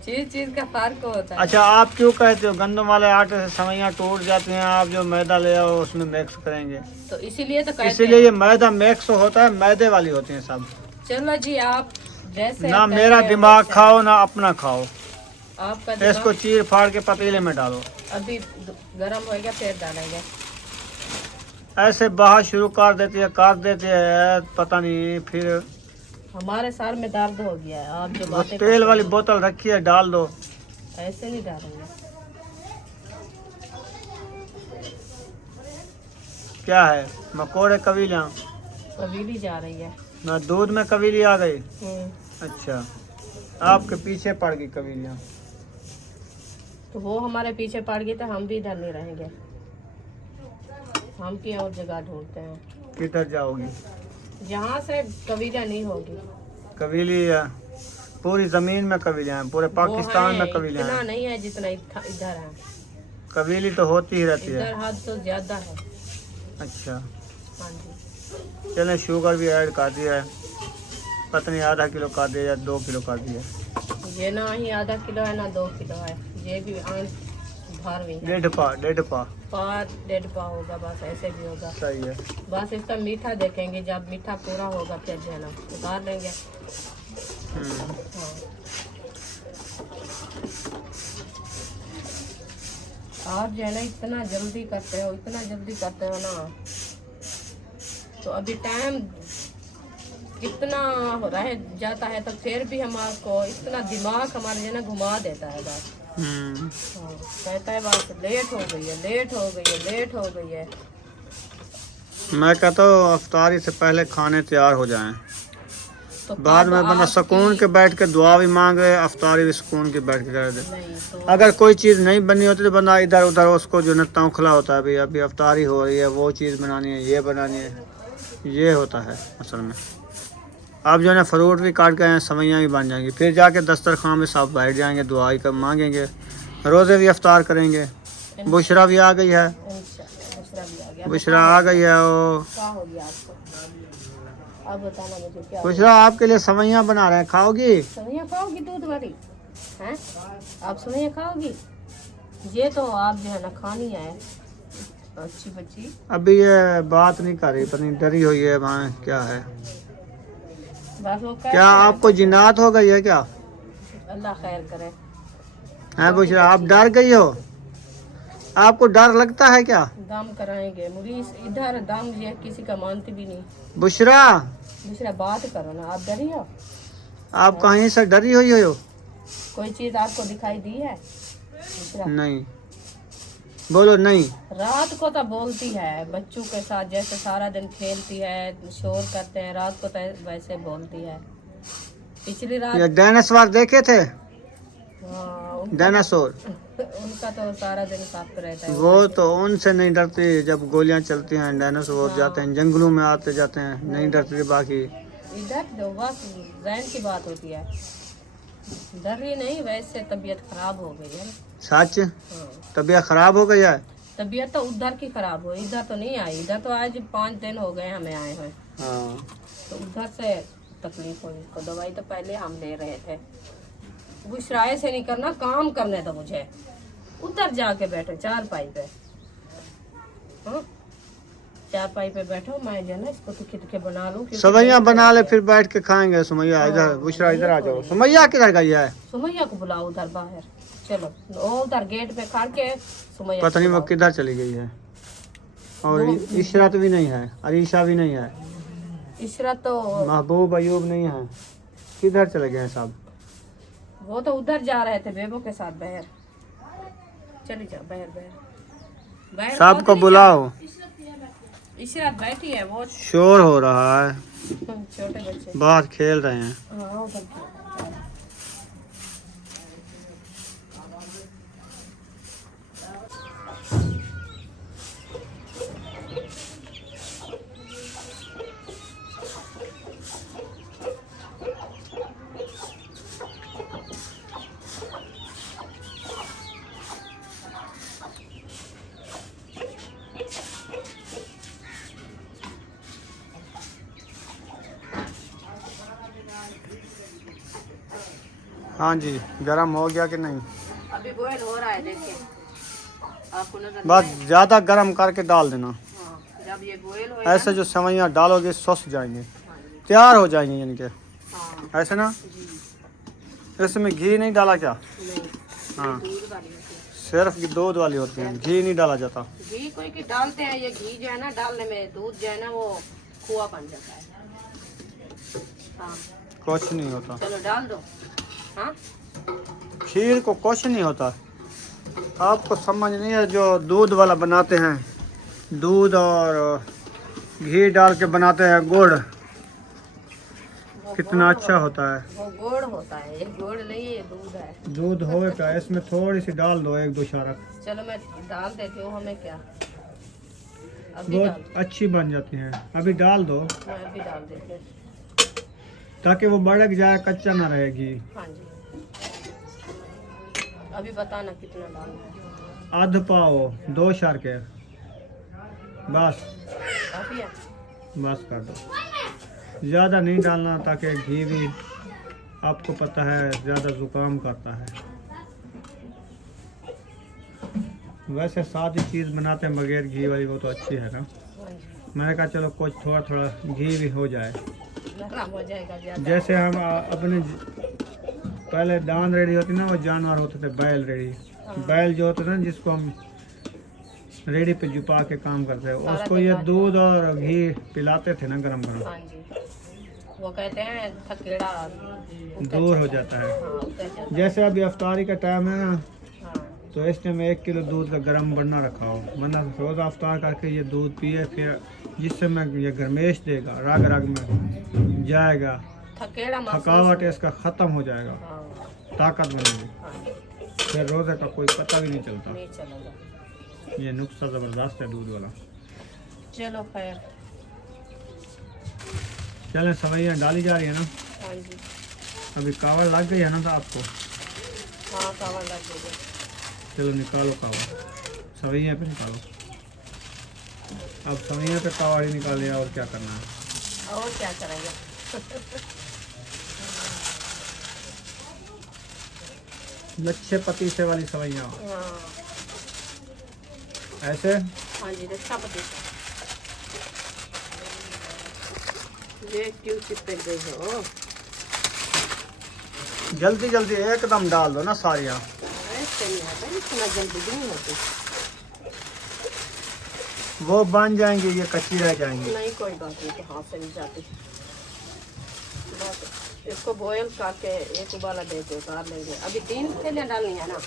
चीज चीज का फर्क होता है। अच्छा आप क्यों कहते हो गंदम वाले आटे से सवैयाँ टूट जाती हैं? आप जो मैदा ले आओ उसमें मिक्स करेंगे, तो इसीलिए तो कहते इसीलिए हैं। ये मैदा मिक्स होता है, मैदे वाली होती हैं सब। चलो जी, आप जैसे ना कहते मेरा हैं दिमाग वैसे। खाओ ना अपना खाओ। आपका इसको दिमाग चीर फाड़ के पतीले में डालो। अभी गर्म होएगा फिर डालेंगे। ऐसे बाहर शुरू कर देती है, पता नहीं फिर हमारे सर में दर्द हो गया है। आप जो वो बातें तेल वाली बोतल रखी है, डाल दो। ऐसे नहीं डालेंगे। क्या है, मकोड़े कबीला? कबीली जा रही है। ना दूध में कबीली आ गई। हम्म। अच्छा, आपके पीछे पड़ गई कबीलियाँ। तो वो हमारे पीछे पड़ गई तो हम भी इधर नहीं रहेंगे। हम की और जगह ढूंढते हैं किधर जाओगी? जहाँ से कबीला नहीं होगी। कबीली पूरी जमीन में कबीलियाँ हैं, पूरे पाकिस्तान में कबीलियाँ इतना हैं। नहीं है जितना इधर है। कबीली तो होती ही रहती है। इधर हद तो ज्यादा है। अच्छा, हाँ जी। चलें, शुगर भी ऐड कर दिया है, पता नहीं आधा किलो कर दिया या 2 किलो कर दिया। ये ना ही आधा किलो है ना 2 किलो है। ये भी भार भी है। 1.5 पा 1.5 पा होगा, बस ऐसे भी होगा। सही है। बस इसका मीठा देखेंगे, जब मीठा पूरा होगा फिर जो है ना उतार लेंगे। हम्म। हाँ। आप जो है ना इतना जल्दी करते हो, इतना जल्दी करते हो ना, तो अभी टाइम इतना रह जाता है तो फिर भी हमारे इतना दिमाग हमारे जो है ना घुमा देता है बस। हाँ, कहता है बस लेट हो गई है, लेट हो गई है, लेट हो गई है। मैं कहता हूँ अफ्तारी से पहले खाने तैयार हो जाएं, तो बाद में बंदा आपकी- सुकून के बैठ के दुआ भी मांगे, अफ्तारी भी सुकून के बैठ के कर दे। नहीं तो अगर कोई चीज़ नहीं बनी होती तो बंदा इधर उधर उसको जो है तौखला होता है, भाई अभी अफ्तारी हो रही है, वो चीज़ बनानी है, ये बनानी है, ये होता है असल में। आप जो है ना फ्रूट भी काट के आए, सवैयाँ भी बन जाएंगी, फिर जाके दस्तरखान में सब बैठ जाएंगे, दुआ ही कर मांगेंगे, रोज़े भी अफ्तार करेंगे। बुशरा भी आ गई है, दूसरा भी आ गया। बुशरा आ गई है। वो क्या हो गया आपको? अब बताना मुझे क्या हो बुशरा आपके लिए सवैयाँ बना रहे हैं, खाओगी? गया। सवैयाँ खाओगी दूध वाली? हैं? आप सवैयाँ खाओगी? ये तो आप जो है ना खानी है अच्छी बच्ची। अभी ये बात नहीं कर रही, पता नहीं डरी हुई है वहाँ, क्या है? बस वो क्या आपको जिन्नात हो गई है क्या? अल्लाह खैर करे। है बुशरा, आप डर गई हो? आपको डर लगता है क्या? दम कराएंगे मुरीस इधर, दम ये किसी का मानती भी नहीं। बुशरा, दूसरा बात करो ना, आप डरी हो? आप कहीं से डरी हुई हो? कोई चीज आपको दिखाई दी है? दूसरा नहीं, बोलो नहीं। रात को तो बोलती है बच्चों के साथ, जैसे सारा दिन खेलती है, शोर करते हैं, रात को तो वैसे बोलती है। पिछली रात ये डायनासोर देखे थे? हाँ, डायनासोर, उनका तो सारा दिन साफ रहता है। वो तो उनसे नहीं डरती, जब गोलियां चलती हैं डायनासोर जाते हैं जंगलों में, आते जाते हैं, नहीं डरती। बाकी इधर जो बस जहन की बात होती है, डर ही नहीं, वैसे तबीयत खराब हो गई है ना। सच हाँ, तबीयत खराब हो गई है? तबीयत तो उधर की खराब हो, इधर तो नहीं आई। इधर तो आज 5 दिन हो गए हमें आए हुए, हाँ, तो उधर से तकलीफ हुई इसको। दवाई तो पहले हम ले रहे थे। गुस्साए से नहीं करना, काम करने दो मुझे। उधर जाके बैठो चारपाई पे। हाँ, चारपाई पे बैठो, मैं जो है ना इसको तिखे तिखे बना लूं। क्योंकि सवैया बना ले, फिर बैठ के खाएंगे। सुमैया इधर, बुशरा इधर आ जाओ। सुमैया किधर गई है? सुमैया को बुलाओ उधर बाहर। चलो वो उधर गेट पे खड़ के सुमैया पता नहीं वो को किधर चली गई है। और इशरत भी नहीं है, अरीशा भी नहीं है, बुलाओ। इशरत तो महबूब अयूब नहीं है, किधर चले गए हैं सब? वो तो उधर जा रहे थे बेबो के साथ बाहर। चली जाओ बाहर बाहर बाहर। सबको बुलाओ, इशरत बैठी है, वो शोर हो रहा है, छोटे बच्चे। बाहर खेल रहे हैं। हाँ उधर खेल। हाँ जी, गरम हो गया कि नहीं? अभी बॉयल हो रहा है, देखिए आपको नजर बस ज़्यादा गरम करके डाल देना। हाँ, जब ये बॉयल हो ऐसे जो सवैयाँ डालोगे सस जाएंगे, तैयार हो जाएंगे यानी कि, हाँ ऐसे ना। जी इसमें घी नहीं डाला क्या? नहीं, हाँ, दूध वाली होती है। सिर्फ दूध वाली होती है, घी नहीं डाला जाता। घी कोई की डालते हैं, ये घी जो है ना डालने में दूध जो है ना वो खोआ बन जाता है। हाँ कुछ नहीं होता, चलो डाल दो। हाँ खीर को कुछ नहीं होता। आपको समझ नहीं है, जो दूध वाला बनाते हैं, दूध और घी डाल के बनाते हैं गुड़, कितना अच्छा होता है। वो गुड़ होता है, ये गुड़ नहीं है, ये दूध है। दूध हो क्या, इसमें थोड़ी सी डाल दो, 1-2 शारक, चलो मैं डाल देती हूँ, हमें क्या अभी डाल बहुत अच्छी बन जाती हैं। अभी डाल दो मैं अभी डाल देती हूँ। ताकि वो बड़क जाए, कच्चा ना रहे घी। हाँ जी, अभी बताना कितना डालना है। आध पाओ, 2 शारके, बस काफी है। बस कर दो, ज़्यादा नहीं डालना, ताकि घी भी आपको पता है ज़्यादा ज़ुकाम करता है। वैसे सादी चीज़ बनाते हैं बगैर घी वाली, वो तो अच्छी है ना। हाँ जी, मैंने कहा चलो कुछ थोड़ा थोड़ा घी भी हो जाए। नरम हो जाएगा ज्यादा। जैसे हम अपने पहले दान रेडी होती ना, वो जानवर होते थे बैल रेडी, बैल जो होते थे ना, जिसको हम रेडी पे जुपा के काम करते हैं, उसको ये दूध और घी पिलाते थे ना गरम गरम, हाँ जी, वो कहते हैं थकेड़ा दूर हो जाता है। हाँ उतर जाता जैसे अभी अफ्तारी का टाइम है ना, है। हाँ तो इस टाइम 1 किलो दूध का गर्म बनना रखा हो, वरना रोज़ अफ्तार करके ये दूध पिए, फिर जिससे मैं ये गर्मेश देगा, रग रग में जाएगा, थकेड़ा महसूस थकावट इसका ख़त्म हो जाएगा, हाँ ताकत बनेगी, हाँ फिर रोज़े का कोई पता भी नहीं चलता। नहीं चलेगा। ये नुस्खा ज़बरदस्त है दूध वाला। चलो खैर। चलें, सवैयाँ डाली जा रही है ना, हाँ जी, अभी कावड़ लग गई है ना तो आपको, हाँ कावड़ लग गई। चलो निकालो कावड़, सवैयाँ पे निकालो। अब सवैयाँ पे कावड़ ही निकाल लिया, और क्या करना है। और क्या करेंगे। लच्छे पतीसे वाली सवैयाँ हाँ ऐसे। हाँ जी, रक्षा पति ये क्यों चिपक गई हो। जल्दी जल्दी एकदम डाल दो ना सारियाँ, ऐसे नहीं आता, इतना जल्दी नहीं होती। वो बन जाएंगी, ये कच्ची रह जाएंगी। नहीं कोई बात नहीं, तो हाथ से नहीं जाती। बस इसको बॉयल करके एक उबाला दे के उतार लेंगे। अभी 3 थैलियाँ डालनी है ना।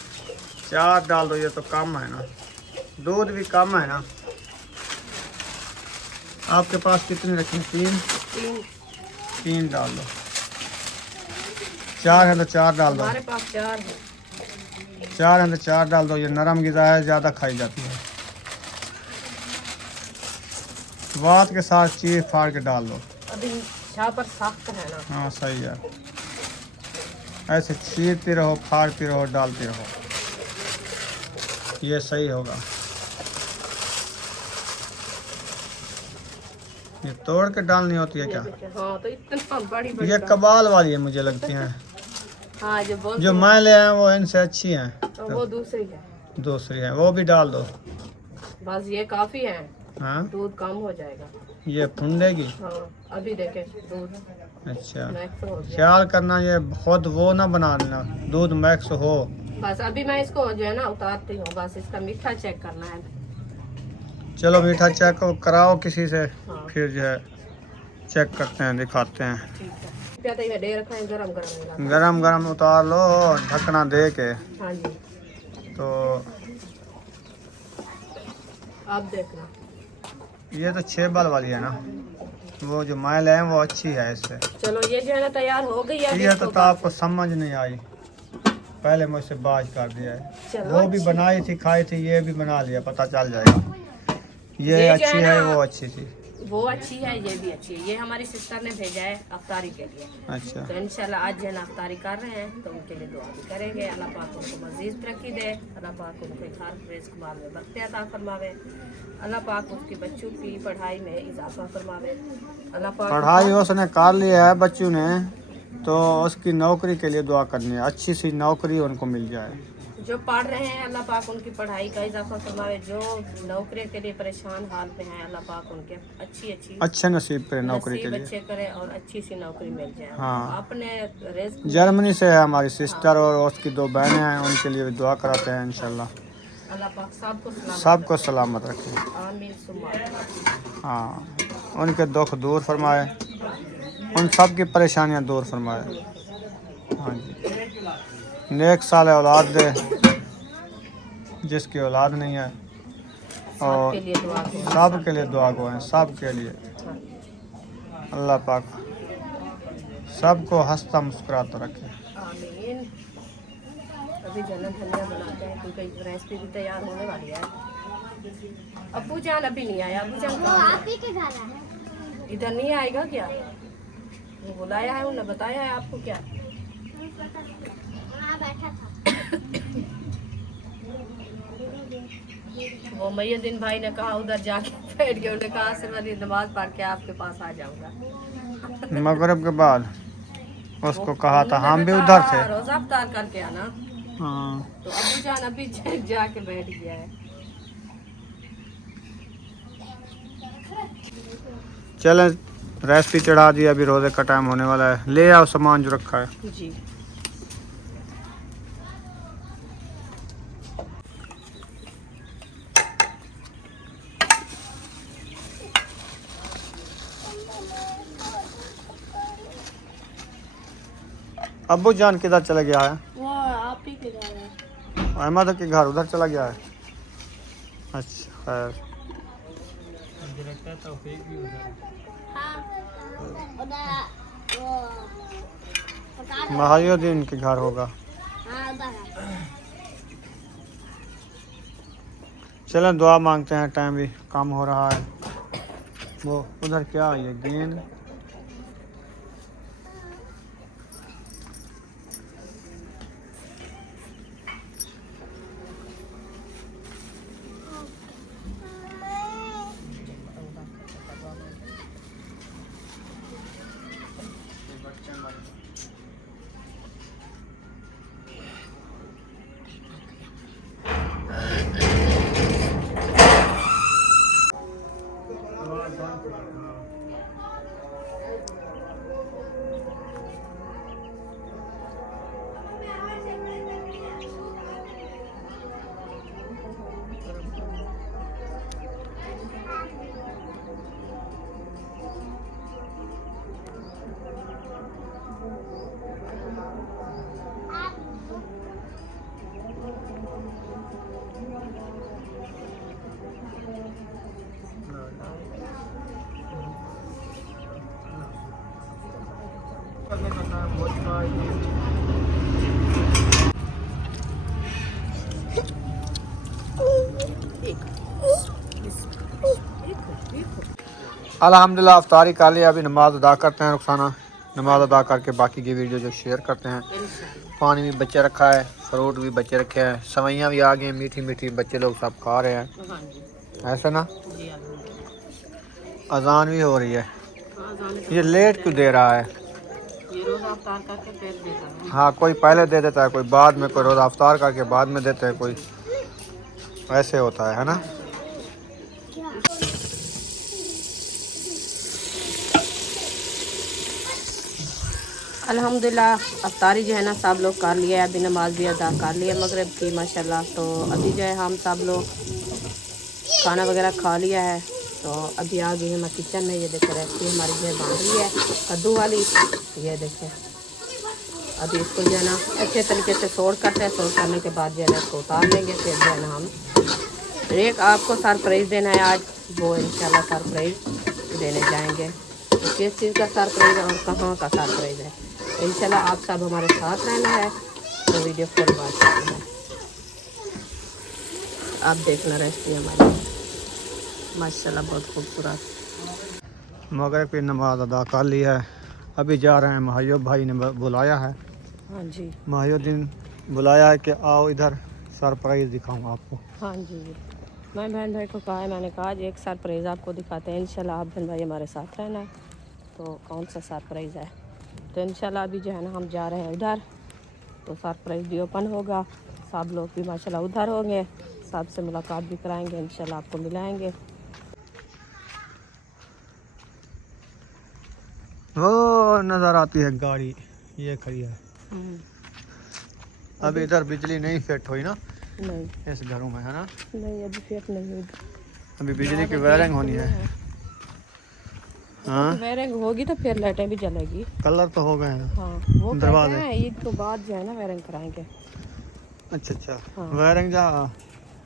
4 डाल दो, ये तो कम है ना, दूध भी कम है ना। आपके पास कितनी रखी? 3 3 डाल दो। 4 है तो 4 डाल दो, हमारे पास 4 है। 4 है तो 4 डाल दो। ये नरम गिज़ा है, ज़्यादा खाई जाती है। वात के साथ चीर फाड़ के डाल दो। अभी छापर सख्त है ना। हाँ सही है, ऐसे चीरती रहो, फाड़ती रहो, डालती रहो, ये सही होगा। ये तोड़ के डालनी होती है क्या? हाँ तो इतना बड़ी बड़ी ये कबाल वाली है मुझे लगती हैं। हाँ जो मैं ले आया वो इनसे अच्छी हैं, तो वो दूसरी है। दूसरी है, वो भी डाल दो। बस ये काफी है, हाँ दूध कम हो जाएगा। ये फूंडेगी। हाँ अभी देखे दूध अच्छा, मैक्स हो गया। ख्याल करना ये खुद वो ना बना लेना, दूध मैक्स हो। बस अभी मैं इसको जो है ना उतारती हूँ, बस इसका मीठा चेक करना है। चलो मीठा चेक कराओ किसी से, हाँ फिर जो है चेक करते हैं, दिखाते हैं। ठीक है, प्यादा ही दे रखा है, गरम गरम। गरम गरम उतार लो ढकना दे के। हाँ जी, तो आप देखना। ये तो 6 बाल वाली है ना, वो जो मैं ले आया वो अच्छी है इससे। चलो ये जो है ना तैयार हो गई है। ये तो आपको समझ नहीं आई, पहले मुझसे बाज कर दिया है। चलो वो भी बनाई थी, खाई थी, ये भी बना लिया, पता चल जाएगा। ये जो अच्छी है है, ना, वो अच्छी थी। वो अच्छी है, ये भी अच्छी है। ये हमारी सिस्टर ने भेजा है अफ्तारी के लिए। अच्छा, तो इंशाल्लाह आज जो है ना अफ्तारी कर रहे हैं, तो उनके लिए दुआ भी करेंगे। अल्लाह पाक उनको मज़ीद तरक्की दे, अल्लाह पाक उनके घर रिज़्क़ माल में बरकत अता फरमावे, अल्लाह पाक उसकी बच्चों की पढ़ाई में इजाफा फरमावे। अल्लाह पाक पढ़ाई उसने कर लिया है बच्चों ने, तो उसकी नौकरी के लिए दुआ करनी है, अच्छी सी नौकरी उनको मिल जाए। जो पढ़ रहे हैं अल्लाह पाक उनकी पढ़ाई का इजाफा फरमावे। जो नौकरी के लिए परेशान हाल पे हैं, अल्लाह पाक उनके अच्छी अच्छे नसीब पे नौकरी के नसीब लिए। अच्छे करे और अच्छी सी नौकरी मिल जाए। हाँ। अपने रिज़्क़ जर्मनी से है हमारी सिस्टर, और उसकी 2 बहनें हैं, उनके लिए भी दुआ कराते हैं इंशाल्लाह। अल्लाह पाक सबको सलामत रखे। आमीन सुम्मा आमीन। हाँ, उनके दुख दूर फरमाए, उन सब की परेशानियां दूर फरमाए। हाँ जी, नेक साल औलाद दे जिसकी औलाद नहीं है, और सबके लिए दुआ करो। सब के लिए दुआ गो हैं, सब के लिए अल्लाह पाक सबको हंसता मुस्कुराता रखे। आमीन। अभी जन्नत धनिया बनाते हैं क्योंकि रेसिपी भी तैयार होने वाली है। अब्बू जान अभी नहीं आया। अब्बू जान कहाँ आप ही के घर है। इधर नहीं आएगा क्या? वो बुलाया है, उन्होंने बताया है आपको क्या? हाँ बैठा था। वो मय्यदीन भाई ने कहा उधर जाके बैठ गए। उन्होंने कहा सिर्फ नमाज पढ़ के आपके पास आ जाऊंगा। मगरिब के बाद उसको कहा था, हम भी उन्होंने उधर कहा, थे। रोजा अफ्तार करके आना। हाँ, तो अब्बू जान अभी जाके बैठ गया है। चलें रेसिपी चढ़ा दी, अभी रोज़े का टाइम होने वाला है। ले आओ सामान जो रखा है। जी। अब्बू जान किधर चला गया है? वो आप ही के घर है। अहमद के घर उधर चला गया है। अच्छा खैर, हाँ उधर वो महायुद्दीन के घर होगा। हाँ उधर है। चलें दुआ मांगते हैं, टाइम भी कम हो रहा है। वो उधर क्या है ये गेंद? अल्हम्दुलिल्लाह अफ्तारी कर लिया। अभी नमाज अदा करते हैं रुखसाना। नमाज अदा करके बाकी की वीडियो जो शेयर करते हैं। पानी भी बच्चे रखा है, फ्रूट भी बच्चे रखे हैं, सवैयाँ भी आ गई हैं मीठी मीठी, बच्चे लोग सब खा रहे हैं। हाँ जी। ऐसा ना, जी अल्हम्दुलिल्लाह। अजान भी हो रही है। हाँ, जाने का ये लेट क्यों दे रहा है? ये रोजा अफ्तार करके फिर देता है। हाँ, कोई पहले दे देता है, कोई बाद में, कोई रोज़ा अफ्तार करके बाद में देते हैं, कोई ऐसे होता है ना। अल्हम्दुलिल्लाह अफ्तारी जो है ना सब लोग कर लिया है। अभी नमाज भी अदा कर लिया मगरिब की माशाल्लाह। तो अभी जो है हम सब लोग खाना वगैरह खा लिया है। तो अभी आ गई हम किचन में। ये देखे रेसिपी हमारी जो है बन रही है कद्दू वाली। ये देखें, अभी इसको जो है ना अच्छे तरीके से सोड़ करते हैं। सोड़ करने के बाद जो है ना इसको उतार लेंगे। फिर जो है ना हम एक आपको सरप्राइज़ देना है आज, वो इंशाल्लाह सरप्राइज़ देने जाएंगे। तो किस चीज़ का सरप्राइज़ है और कहाँ का सरप्राइज़ है, इंशाल्लाह आप सब हमारे साथ रहना है। तो वीडियो फुल वॉच करना है। आप देखना रेसिपी हमारी माशाल्लाह बहुत खूबसूरत। मगरिब की नमाज अदा कर ली है। अभी जा रहे हैं, महायुब भाई ने बुलाया है। हाँ जी, महायुद्दीन बुलाया है कि आओ इधर सरप्राइज़ दिखाऊं आपको। हाँ जी। मैं बहन भाई को कहा है, मैंने कहा आज एक सरप्राइज़ आपको दिखाते हैं। इंशाल्लाह आप बहन भाई हमारे साथ रहना है। तो कौन सा सरप्राइज़ है, तो इंशाल्लाह अभी जो है ना हम जा रहे हैं उधर। तो सरप्राइज़ भी ओपन होगा, सब लोग भी माशाल्लाह उधर होंगे, सबसे मुलाकात भी कराएंगे, इंशाल्लाह आपको मिलाएंगे। वो नज़र आती है गाड़ी, ये खड़ी है। अभी इधर बिजली नहीं फिट हुई ना नहीं इस घरों में, है ना। नहीं, अभी फिट नहीं हुई। अभी बिजली की वायरिंग होनी है। हाँ वायरिंग होगी तो फिर लाइटें भी जलेगी। कलर तो हो गए हैं। हाँ वो दरवाजे। कहते हैं ईद के बाद जो है ना वायरिंग कराएंगे। अच्छा अच्छा हाँ। वायरिंग जा।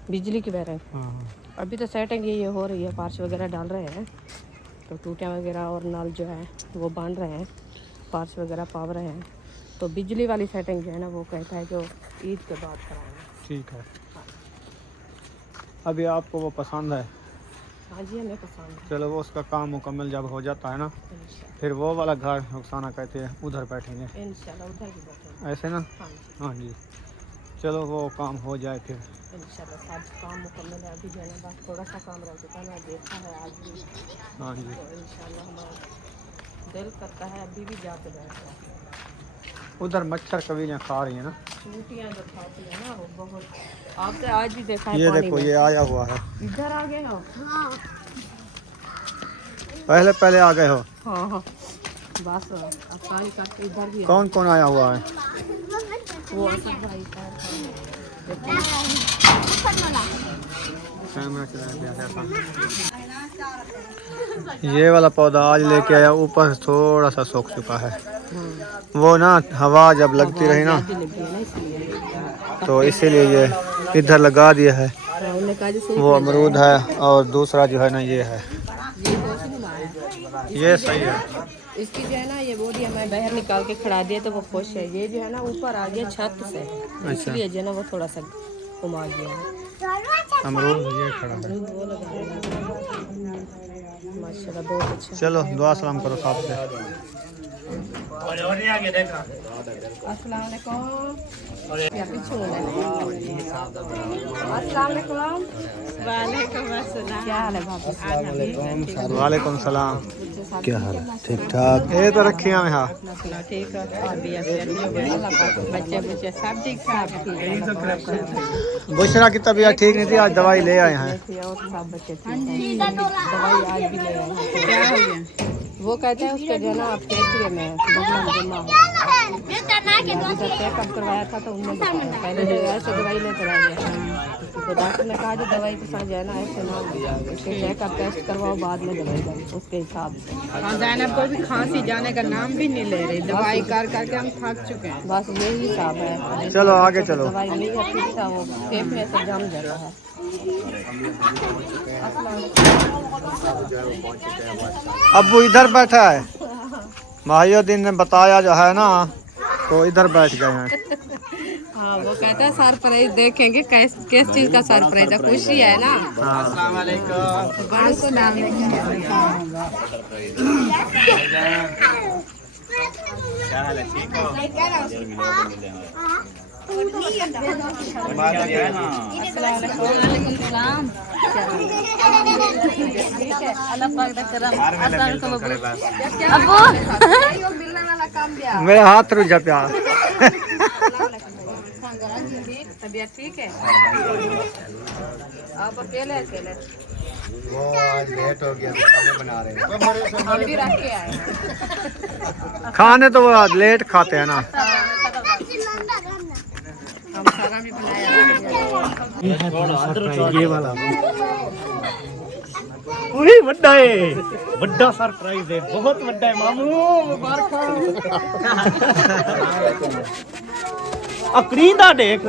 बिजली की वायरिंग हाँ अभी तो सेटिंग ये हो रही है, पार्च वगैरह डाल रहे हैं, तो टूटियाँ वगैरह और नल जो है वो बांध रहे हैं, पार्च वगैरह पाव रहे हैं। तो बिजली वाली सेटिंग जो है ना वो कहता है जो ईद के बाद कराएंगे। ठीक है। अभी आपको वो पसंद है? हाँ जी हमें पसंद है। चलो वो उसका काम मुकम्मल जब हो जाता है ना इंशाल्लाह फिर वो वाला घर रुखसाना कहते हैं उधर बैठेंगे इंशाल्लाह उधर भी बैठेंगे। ऐसे ना। हाँ जी हाँ जी चलो वो काम हो जाए फिर। इंशाल्लाह सब काम मुकम्मल है। अभी जो है ना बस थोड़ा सा काम रह चुका है, मैं देखा है आज भी, हाँ जी तो इंशाल्लाह हमारा दिल करता है अभी भी जाके बैठा है। उधर मच्छर कभी खा रही है ना। चूटियाँ जो खाती है ना वो बहुत, आपने आज भी देखा है ये पानी देखो में। ये आया हुआ है। इधर आ गए हो? हाँ पहले पहले आ गए हो। हाँ हाँ बस अब पानी काट के इधर भी कौन कौन आया हुआ है? वो असद भाई का कैमरा चलाया। ये वाला पौधा आज लेके आया, ऊपर थोड़ा सा सूख चुका है। वो ना हवा जब लगती रही ना लगी है ना इसलिए। तो इसीलिए ये इधर लगा दिया है। तो उन्होंने कहा जो सूख वो ना अमरूद है और दूसरा जो है ना ये है। जाए, ये कौन सी बनाया है? ये सही है। इसकी जो है ना ये बोरी हमें बाहर निकाल के खड़ा दिया तो वो खुश है। ये जो है ना ऊपर आ गया छत से, इसलिए जो है ना वो थोड़ा सा घुमा गया है। अमरूद ये खड़ा है। अमरूद वो लगा है माशाल्लाह बहुत अच्छा। चलो दुआ सलाम करो साहब से। अस्सलाम वालेकुम। या पीछे होना है। अस्सलाम वालेकुम। वालेकुम अस्सलाम। क्या हाल है भाभी? वालेकुम सलाम। क्या हाल है? ठीक ठाक। ये तो रखिया में हाँ। ठीक है। भाभी बच्चे बच्चे सब ठीक ठाक। बुशरा की तबीयत ठीक नहीं थी, आज दवाई ले आए हैं। और सब बच्चे ठीक हैं। दवाई आज भी ले आए हैं। क्या हो गया? वो कहते हैं उसका जो है ना फेफड़े में बदनाम जमा है। चेकअप करवाया था तो उन्होंने बताया पहले जो ऐसे दवाई लेकर आ गया तो डॉक्टर ने कहा जो दवाई के साथ जो है ना ऐसे ना उसके चेकअप टेस्ट करवाओ बाद में दवाई दो उसके हिसाब से। हाँ ज़ैनब को भी खांसी जाने का नाम भी नहीं ले रही, दवाई कर करके हम थक चुके हैं। बस यही हिसाब है। चलो आगे चलो। दवाई नहीं है ठीक था, वो फेफड़े से जम जाता है। अब्बू इधर बैठा है। माहिउद्दीन ने बताया जो है ना तो इधर बैठ गए हैं। हाँ वो कहता है सरप्राइज देखेंगे किस चीज का सरप्राइज है, खुशी है ना। बड़ों को नाम मेरे हाथ रुक जा प्यार। तबीयत ठीक है? आप अकेले अकेले? वो आज लेट हो गया तो खाने बना रहे हैं। हम भी रख के आए हैं। खाने तो वो आज लेट खाते हैं ना। हम खाना भी बनाया। ये वाला पूरी बड़ा है, बड़ा सरप्राइज है, बहुत बड़ा है मामू। मुबारक अकरीदा देख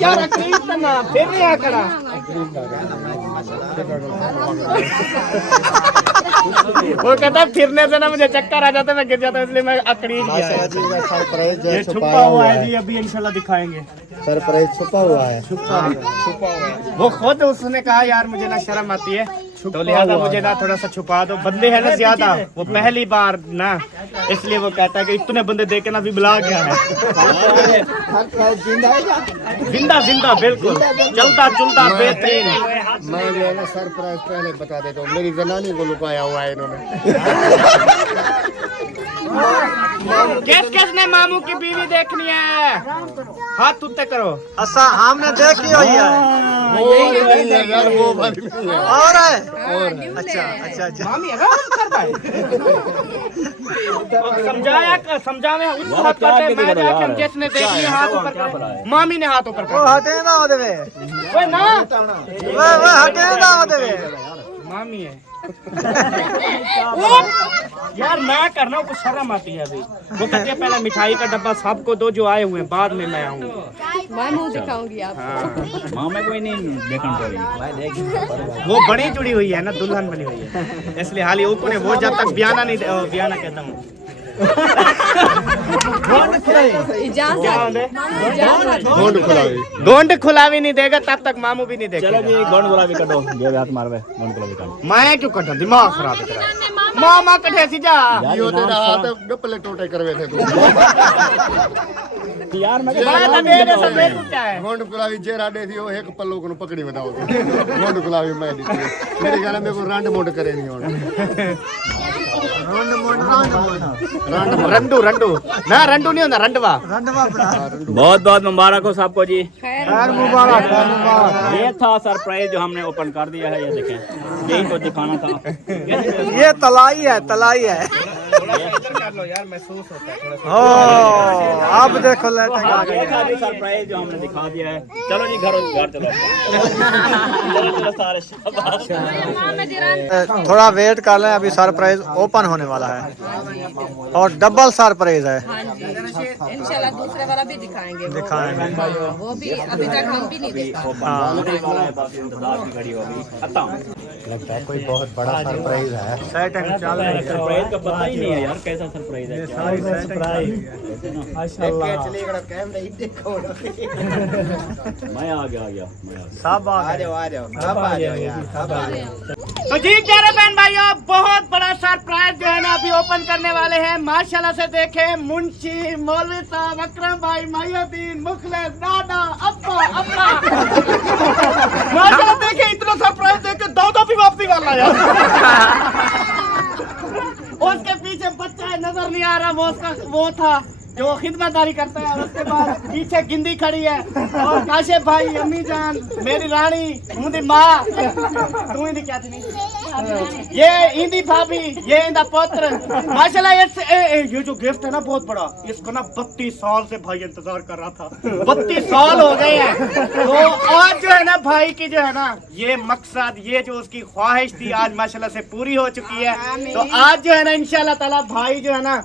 यार, अकरीदा ना फिर नहीं आकड़ा। वो कहता है फिरने से ना मुझे चक्कर आ जाता है, मैं गिर जाता हूँ, इसलिए मैं अकरीद गया। सरप्राइज ये छुपा हुआ है जी, अभी इंशाल्लाह दिखाएंगे। सरप्राइज छुपा हुआ है। वो खुद उसने कहा यार मुझे ना शर्म आती है तो लिहाजा मुझे ना थोड़ा सा छुपा दो, बंदे हैं ना ज्यादा, वो पहली बार ना इसलिए वो कहता है कि इतने बंदे देख के ना भी बुला गया है। जिंदा जिंदा बिल्कुल चलता चलता बेहतरीन। मैं जो है ना सरप्राइज पहले बता देता हूँ, मेरी जनानी को लुकाया हुआ है इन्होंने। किस ने मामू की बीवी देखनी है? हाथ उत्ते करो। अच्छा हमने देखी हुई है। और है? अच्छा अच्छा अच्छा। मामी समझाया समझावे उसको हाथ करते हैं, मैं जाके हम जिसने देखी हाथ ऊपर करे, मामी ने हाथ ऊपर वो कर हटे ना वो देवे। ओए ना वो हटे ना वो देवे। मामी अम्मी है। यार मैं कर रहा हूँ, कुछ शर्म आती है अभी। वो कहती है पहले मिठाई का डब्बा सबको दो जो आए हुए हैं, बाद में मैं आऊँगी। मैं मुंह दिखाऊंगी आपको। माँ में कोई नहीं देखना पड़ेगी। वो बड़ी जुड़ी हुई है ना, दुल्हन बनी हुई है, इसलिए हाल ही ऊपर है वो, जब तक बयाना नहीं बयाना कहता हूँ गोंड खुलावी नहीं देगा तब तक मामू भी नहीं देगा। चलो जी गोंड गुलाबी कटो, जो हाथ मारवे गोंड गुलाबी कटो। मैं क्यों कटा, दिमाग खराब है तेरा। मामा कटे सी जा यो तेरा हाथ डपले टोटे करवे थे तू यार मैं गोंड गुलाबी जेरा दे थी वो एक पल्लो को पकड़ी बताओ गोंड गुलाबी मैं दी मेरे ख्याल में को रांड मोड करे नहीं होना रंडू रंडू ना, रंडू नहीं होता, रंडवा। बहुत बहुत मुबारक हो सबको जी। खैर मुबारक, खैर मुबारक। ये था सरप्राइज जो हमने ओपन कर दिया है, ये देखें, यही तो दिखाना था। ये तलाई है, तलाई है। कर लो यार, महसूस होता है थोड़ा। अब देखो लटक आ ये था जी सरप्राइज जो हमने दिखा दिया है। चलो जी घर चलो। चलो चलो सारे शाबाश। थोड़ा वेट कर लें, अभी सरप्राइज ओपन होने वाला है और डबल सरप्राइज है। हाँ जी, इंशाल्लाह दूसरे वाला भी दिखाएंगे। दिखाएंगे। वो भी अभी तक हम भी नहीं देखा। इंतजार की घड़ी हो गई खत्म। लगता है कोई बहुत बड़ा सरप्राइज है। सेटिंग चल रही है। सरप्राइज का पता ही नहीं है यार, कैसा सरप्राइज है। मैं आ गया सब आ तो जी प्यारे बहन भाइयों, बहुत बड़ा सरप्राइज जो है ना अभी ओपन करने वाले हैं। माशाल्लाह से देखें, मुंशी, मौलवी साहब, अकरम भाई, माहिउद्दीन, मुखलिस, दादा, अब्बा अब्बा माशाल्लाह देखें, इतना सरप्राइज देख के दादा भी वापसी वाला यार। उसके पीछे बच्चा है, नजर नहीं आ रहा, वो उसका वो था जो खिदमतदारी करता है। और उसके बाद पीछे गिंदी खड़ी है और काशिफ भाई, अम्मी जान, मेरी रानी, मुझे माँ, तू इंदी क्या थी, ये इंदी भाभी, ये इंदा पुत्र। माशाल्लाह ये जो गिफ्ट है ना बहुत बड़ा, इसको ना 32 साल से भाई इंतजार कर रहा था। 32 साल हो गए हैं। तो आज जो है ना भाई की जो है ना ये मकसद, ये जो उसकी ख्वाहिश थी आज माशाल्लाह से पूरी हो चुकी है। तो आज जो है ना इंशाल्लाह ताला भाई जो है ना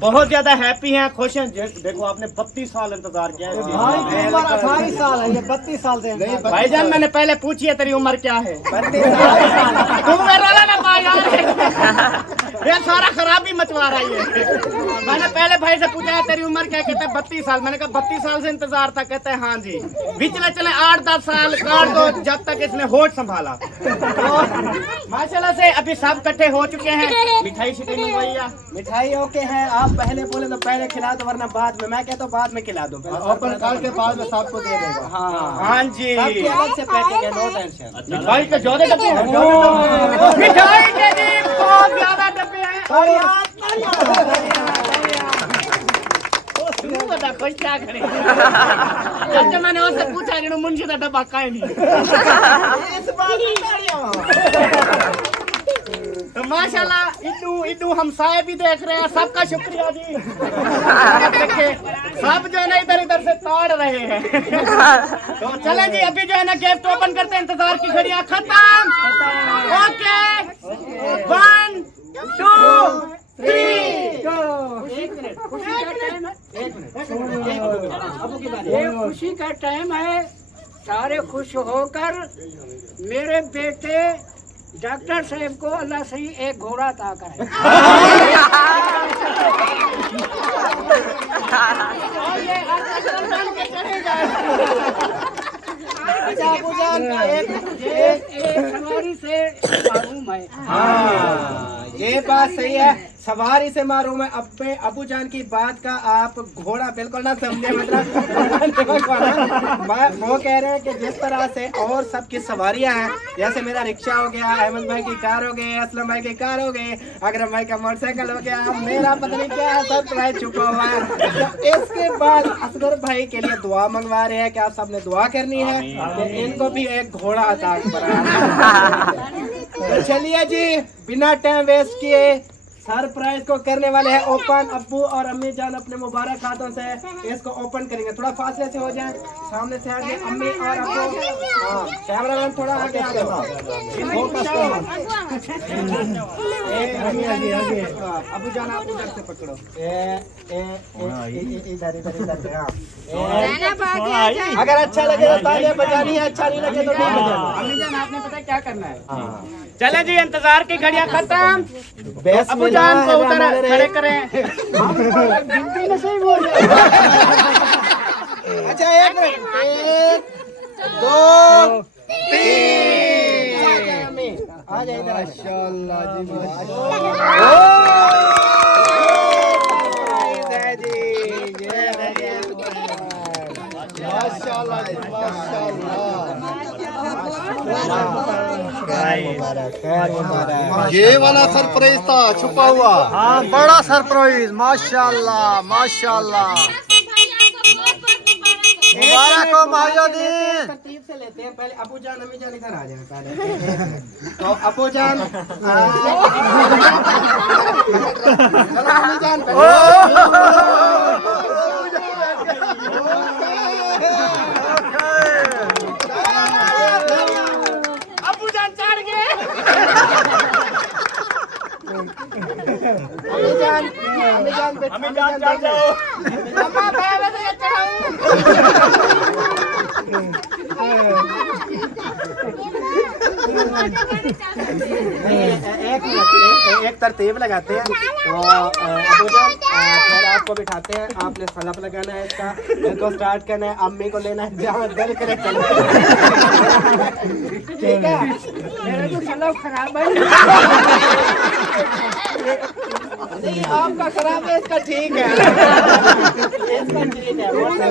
बहुत ज्यादा हैप्पी हैं, खुश हैं। देखो आपने 32 साल इंतजार किया है। 28 साल है, ये 32 साल से। भाईजान मैंने पहले पूछी है तेरी उम्र क्या है? 32 साल। तुम मेरा ना पा यार, ये सारा खराबी मचवा रहा है। मैंने पहले भाई से पूछा है तेरी उम्र क्या, कहते हैं 32 साल। मैंने कहा 32 साल से इंतजार था, कहते हैं हाँ जी। बिचले चले 8-10 साल काट दो जब तक इसने होठ संभाला। तो माशाल्लाह से अभी सब इकट्ठे हो चुके हैं। मिठाई शिठाई मंगवाई है? मिठाई ओके है, आप पहले बोले तो पहले खिला दो, वरना बाद में। मैं कहता हूँ बाद में खिला दो, ओपन कर के बाद में सबको दे देगा। हाँ जी, सबकी अलग से पैकिंग है, नो टेंशन। मिठाई के ज्यादा डब्बे हैं, मिठाई के जी बहुत ज्यादा डब्बे हैं। तुम बता खुश क्या करें? जब मैंने उससे पूछा कि मुंशी का डब्बा काहे नहीं, तो माशाल्लाह इन्नू हमसाए भी देख रहे हैं, सबका शुक्रिया जी। देखिए सब जो है ना इधर इधर से ताड़ रहे हैं। तो चलें जी, अभी जो है ना गिफ्ट ओपन करते हैं, इंतजार की घड़ियां खत्म। ओके 1 2 3 ये खुशी का टाइम है, सारे खुश होकर मेरे बेटे डॉक्टर साहब को अल्लाह सही एक घोड़ा अता करे। एक सवारी से मालूम है। हाँ ये बात सही है, सवारी से मालूम है। अबू जान की बात का आप घोड़ा बिल्कुल ना समझे, मतलब वो कह रहे हैं कि जिस तरह से और सबकी सवारियां हैं, जैसे मेरा रिक्शा हो गया, अहमद भाई की कार हो गई, असलम भाई की कार हो गई, अकरम भाई का मोटरसाइकिल हो गया, मेरा पता नहीं क्या सब प्राइस चुका हुआ है। तो इसके बाद असगर भाई के लिए दुआ मंगवा रहे हैं कि आप सबने दुआ करनी है कि इनको भी एक घोड़ा अता कराना। तो चलिए जी, बिना टाइम वेस्ट किए सरप्राइज को करने वाले हैं ओपन। अब्बू और अम्मी जान अपने मुबारक हाथों से इसको ओपन करेंगे। थोड़ा फासले से हो जाए, सामने से आगे अम्मी और अब्बू। हाँ कैमरामैन थोड़ा आगे आ जाओ। अबू जान आप उधर से पकड़ो इधर इधर इधर अगर अच्छा लगे तो तालियां बजानी है, अच्छा नहीं लगे तो नहीं बजाना। अम्मी जान आपने पता है क्या करना है? चले जी, इंतजार की घड़ियां खत्म। बेस अबू जान को उधर खड़े करें। गिनती में सही बोल रहे हो। अच्छा 1 2 3 आ जाए इधर। माशाल्लाह जी माशाल्लाह जी माशाल्लाह। ये वाला सरप्राइज था छुपा हुआ। हाँ, बड़ा सरप्राइज। माशाल्लाह माशाल्लाह। मुबारक हो माहिउद्दीन। तरतीब से लेते हैं। पहले अबू जान अम्मी जान इधर आ जाए पहले। तो अबू जान अम्मी जान अबू जान चढ़ गए। अम्मी जान चढ़ जाओ। मम्मा मैं तो चढ़ाऊं। एक तरतीब लगाते हैं। तो अबू जान फिर आपको बिठाते हैं। आपने सलफ लगाना है, इसका इनको स्टार्ट करना है, अम्मी को लेना है, जहाँ दिल करे चलो। ठीक है। मेरा तो सलफ खराब है। नहीं आपका खराब है, इसका ठीक है। इसका ठीक है।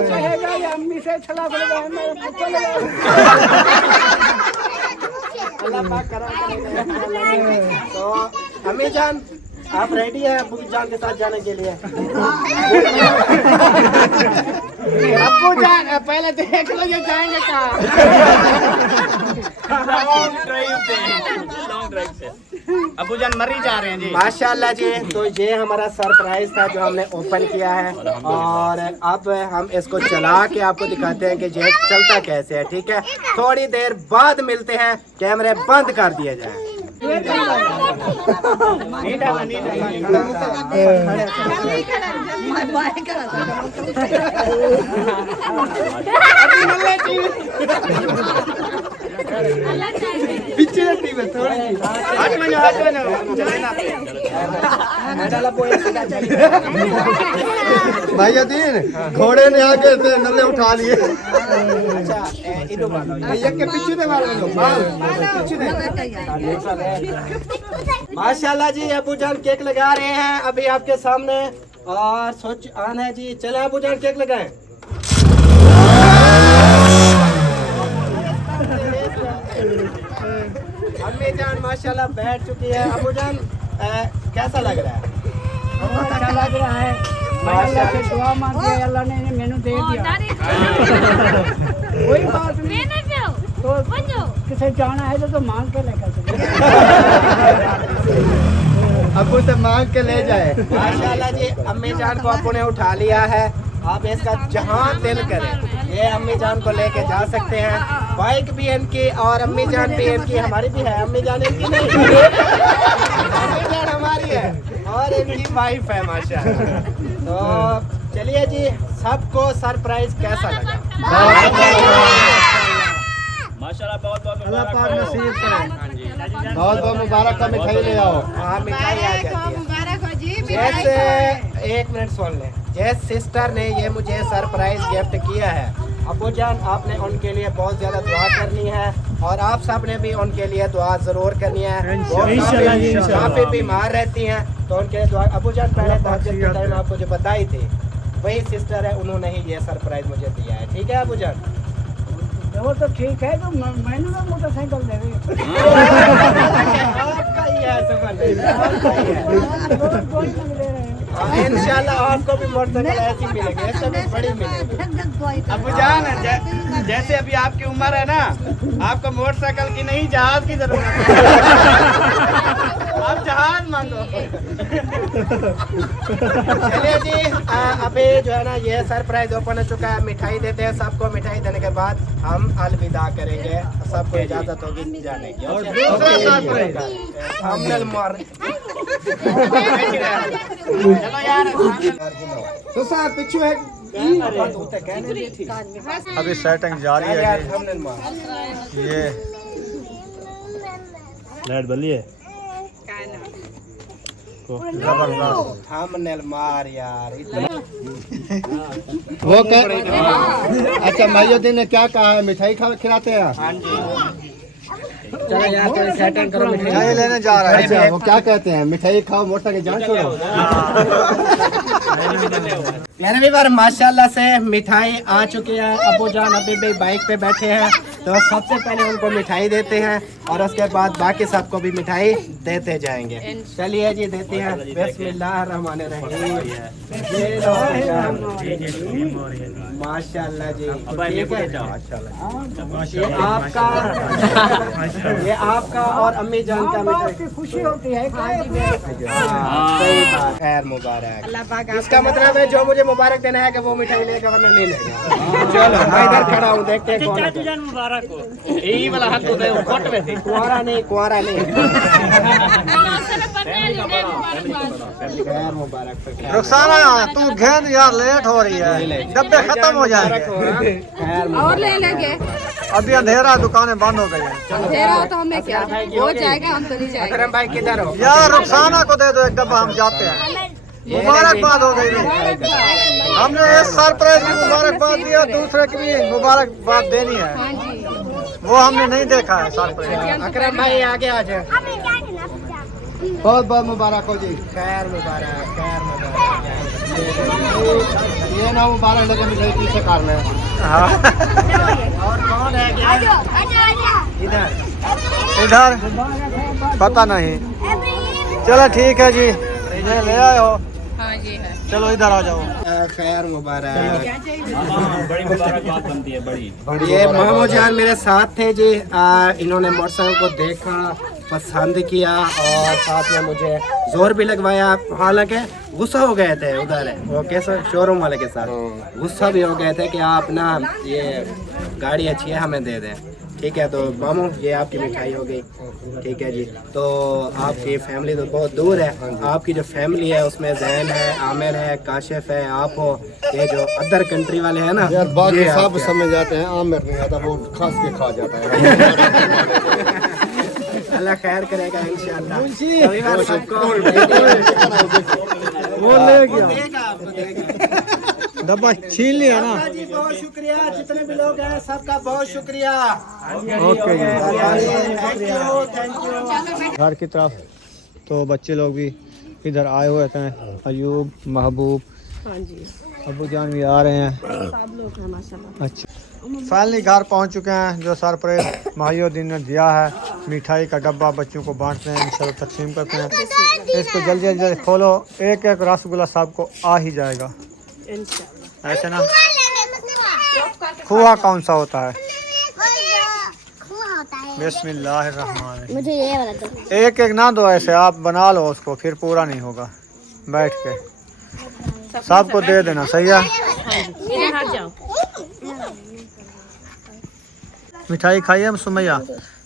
कहेगा ये अम्मी से सलफ लगाए, मेरे पुत्र लगाए। अल्लाह पाक करम करेगा। तो अम्मी जान आप रेडी है अबू जान के साथ जाने के लिए? अबू जान पहले देख लो ये जाएंगे कहाँ। लॉन्ग ड्राइव से अबू जान मरी जा रहे हैं जी। माशाल्लाह जी। तो ये हमारा सरप्राइज था जो हमने ओपन किया है, और अब हम इसको चला के आपको दिखाते हैं कि ये चलता कैसे है। ठीक है, थोड़ी देर बाद मिलते हैं। कैमरे बंद कर दिए जाए। माहिउद्दीन घोड़े ने आगे से नल्ले उठा लिए। अच्छा इधर वाला ये के पीछे दे वाला लो पीछे दे। माशाल्लाह जी अबू जान केक लगा रहे हैं अभी आपके सामने, और सोच आन है जी। चले अबू जान केक लगाएं। अम्मी जान माशाल्लाह बैठ चुकी है। अबू जान कैसा लग रहा है? बहुत अच्छा लग रहा है। अल्लाह से दुआ मांगी, अल्लाह ने मेनू दे दिया। कोई बात नहीं, तो किसे जाना है तो मांग के लेकर चलो। अबू से मांग के ले जाए। माशाल्लाह जी अम्मी जान को अबू ने उठा लिया है। आप इसका जहां दिल करे ये अम्मी जान को लेके जा सकते हैं। बाइक भी इनकी और अम्मी जान भी इनकी, हमारी भी है। अम्मी जान इनकी नहीं, अम्मी जान हमारी है और इनकी वाइफ है माशाल्लाह। तो चलिए जी, सबको सरप्राइज कैसा लगा? माशाल्लाह बहुत बहुत अल्लाह पाक नसीब करे। हाँ जी। बहुत बहुत मुबारक का मिठाई ले आओ। हाँ मिठाई आ जाती है। जैसे एक मिनट सुन लें। जैसे सिस्टर ने ये मुझे सरप्राइज गिफ्ट किया है, अबू जान आपने उनके लिए बहुत ज़्यादा दुआ करनी है, और आप सब ने भी उनके लिए दुआ ज़रूर करनी है। वो काफ़ी बीमार रहती हैं, तो उनके लिए दुआ। अबू जान पहले तहज्जुद के टाइम आपको जो बताई थी वही सिस्टर है, उन्होंने ही ये सरप्राइज मुझे दिया है। ठीक है अबू जान? वो तो ठीक है, तो मैंने तो मोटरसाइकिल दे दी। आपका ही है समझ इंशाल्लाह आपको भी मोटरसाइकिल ऐसी मिलेगी, ऐसे भी बड़ी मिलेगी। अबू जान जैसे अभी आपकी उम्र है ना, आपको मोटरसाइकिल की नहीं जहाज की जरूरत है। आप जहाज हाथ मांगो। चलिए जी, अभी जो है ना ये सरप्राइज ओपन हो चुका है। मिठाई देते हैं सबको, मिठाई देने के बाद हम अलविदा करेंगे, सबको इजाजत होगी जाने की। और दूसरा सरप्राइज हमने मार चलो यार। तो सर पिछू है अभी सेटिंग जारी है जी। हमने मार ये लाइट बली है जबरदस्त। हमने मार यार इतना वो अच्छा माइयोदीन ने क्या कहा है, मिठाई खिलाते हैं? चलो यार थोड़ी सेटिंग करो मिठाई लेने जा रहा है। अच्छा वो क्या कहते हैं, मिठाई खाओ मोटा की जान छोड़ो। यार भी बार माशाल्लाह से मिठाई आ चुकी है। अबू जान अभी भी बाइक पे बैठे हैं, तो सबसे पहले उनको मिठाई देते हैं और उसके बाद बाकी सबको भी मिठाई देते जाएंगे। चलिए जी देते हैं। बिस्मिल्लाहिर्रहमानिर्रहीम। माशाल्लाह जी, ठीक है। ये आपका और अम्मी जान का मिठाई। खुशी होती है। सही बात। खैर मुबारक। इसका मतलब है जो मुझे मुबारक देना है कि वो मिठाई लेगा वरना नहीं लेगा। चलो मैं इधर खड़ा हूँ, देखते हैं कौन है। मुबारक हो। यही वाला हाथ तो दे कोट में थी। कुआरा नहीं, कुआरा नहीं। खैर मुबारक। रुखसाना तू घेन यार, लेट हो रही है, डब्बे खत्म हो जाएंगे। खैर और ले लेंगे। अभी अंधेरा, दुकानें बंद हो गई हैं। अंधेरा हो तो हमें क्या हो जाएगा, हम तो नहीं जाएंगे। अकरम भाई किधर हो? यार रुखसाना को दे दो एक डब्बा, हम जाते हैं। मुबारकबाद हो गई नहीं। हमने एक सरप्राइज की मुबारकबाद दी और दूसरे की भी मुबारकबाद देनी है, वो हमने नहीं देखा है सरप्राइज। अकरम भाई आगे आ जाए। बहुत बहुत मुबारक हो जी। खैर मुबारक, खैर मुबारक। ये ना मुबारक लगे मिठाई पीछे करना है। और कौन है क्या? इधर इधर पता नहीं। चलो ठीक है जी, ये ले आए हो, हाँ जी है। चलो इधर आ जाओ। खैर मुबारक। बड़ी मुबारकबाद बनती है बड़ी। ये मामू जान मेरे साथ थे जी। इन्होंने मोटरसाइकिल को देखा, पसंद किया और साथ में मुझे जोर भी लगवाया। हालांकि गुस्सा हो गए थे उधर, वो कैसे शोरूम वाले के साथ गुस्सा भी हो गए थे कि आप ना ये गाड़ी अच्छी है हमें दे दें। ठीक है, तो मामू ये आपकी मिठाई हो गई। ठीक है जी। तो आपकी फैमिली तो बहुत दूर है, आपकी जो फैमिली है उसमें जैन है, आमिर है, काशिफ है, आप हो, ये जो अदर कंट्री वाले हैं ना, यार बाकी ये सब आपके हैं। समझ जाते हैं, आमिर नहीं आता, वो खास के खा जाता है। अल्लाह खैर करेगा इंशाअल्लाह। रविवार सबको वो ले गया, देगा, आपको देगा। डब्बा छीन लिया ना। जी बहुत शुक्रिया, जितने भी लोग हैं सबका बहुत शुक्रिया। ओके जी। Thank you. घर की तरफ तो बच्चे लोग भी इधर आए हुए थे, अयूब, महबूब, हाँ जी, अबू जान भी आ रहे हैं। सब लोग हैं माशाल्लाह। अच्छा, फाइनली घर पहुंच चुके हैं। जो सरप्राइज माहिउद्दीन ने दिया है, मिठाई का डब्बा बच्चों को बांटते हैं, इंशाल्लाह तकसीम करते हैं। इसको जल्दी जल्दी खोलो, एक एक रसगुल्ला सबको आ ही जाएगा। इंशाल्लाह। ऐसे ना खोआ कौन सा होता है? बिस्मिल्लाहिर्रहमानिर्रहीम। मुझे ये वाला दो। एक एक ना दो, ऐसे आप बना लो उसको, फिर पूरा नहीं होगा। बैठ के सबको दे देना, सही है? इधर हट जाओ। मिठाई खाई है सुमैया?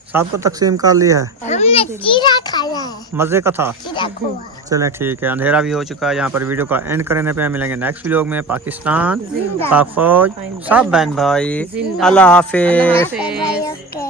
सबको तकसीम कर ली है? हमने चीरा खाया है, मज़े का था? चीरा खोआ। चलें ठीक है, अंधेरा भी हो चुका है। यहाँ पर वीडियो का एंड करने पे मिलेंगे नेक्स्ट वीडियो में। पाकिस्तान, पाक फौज, सब बहन भाई, अल्लाह हाफिज। हाफिज। ओके।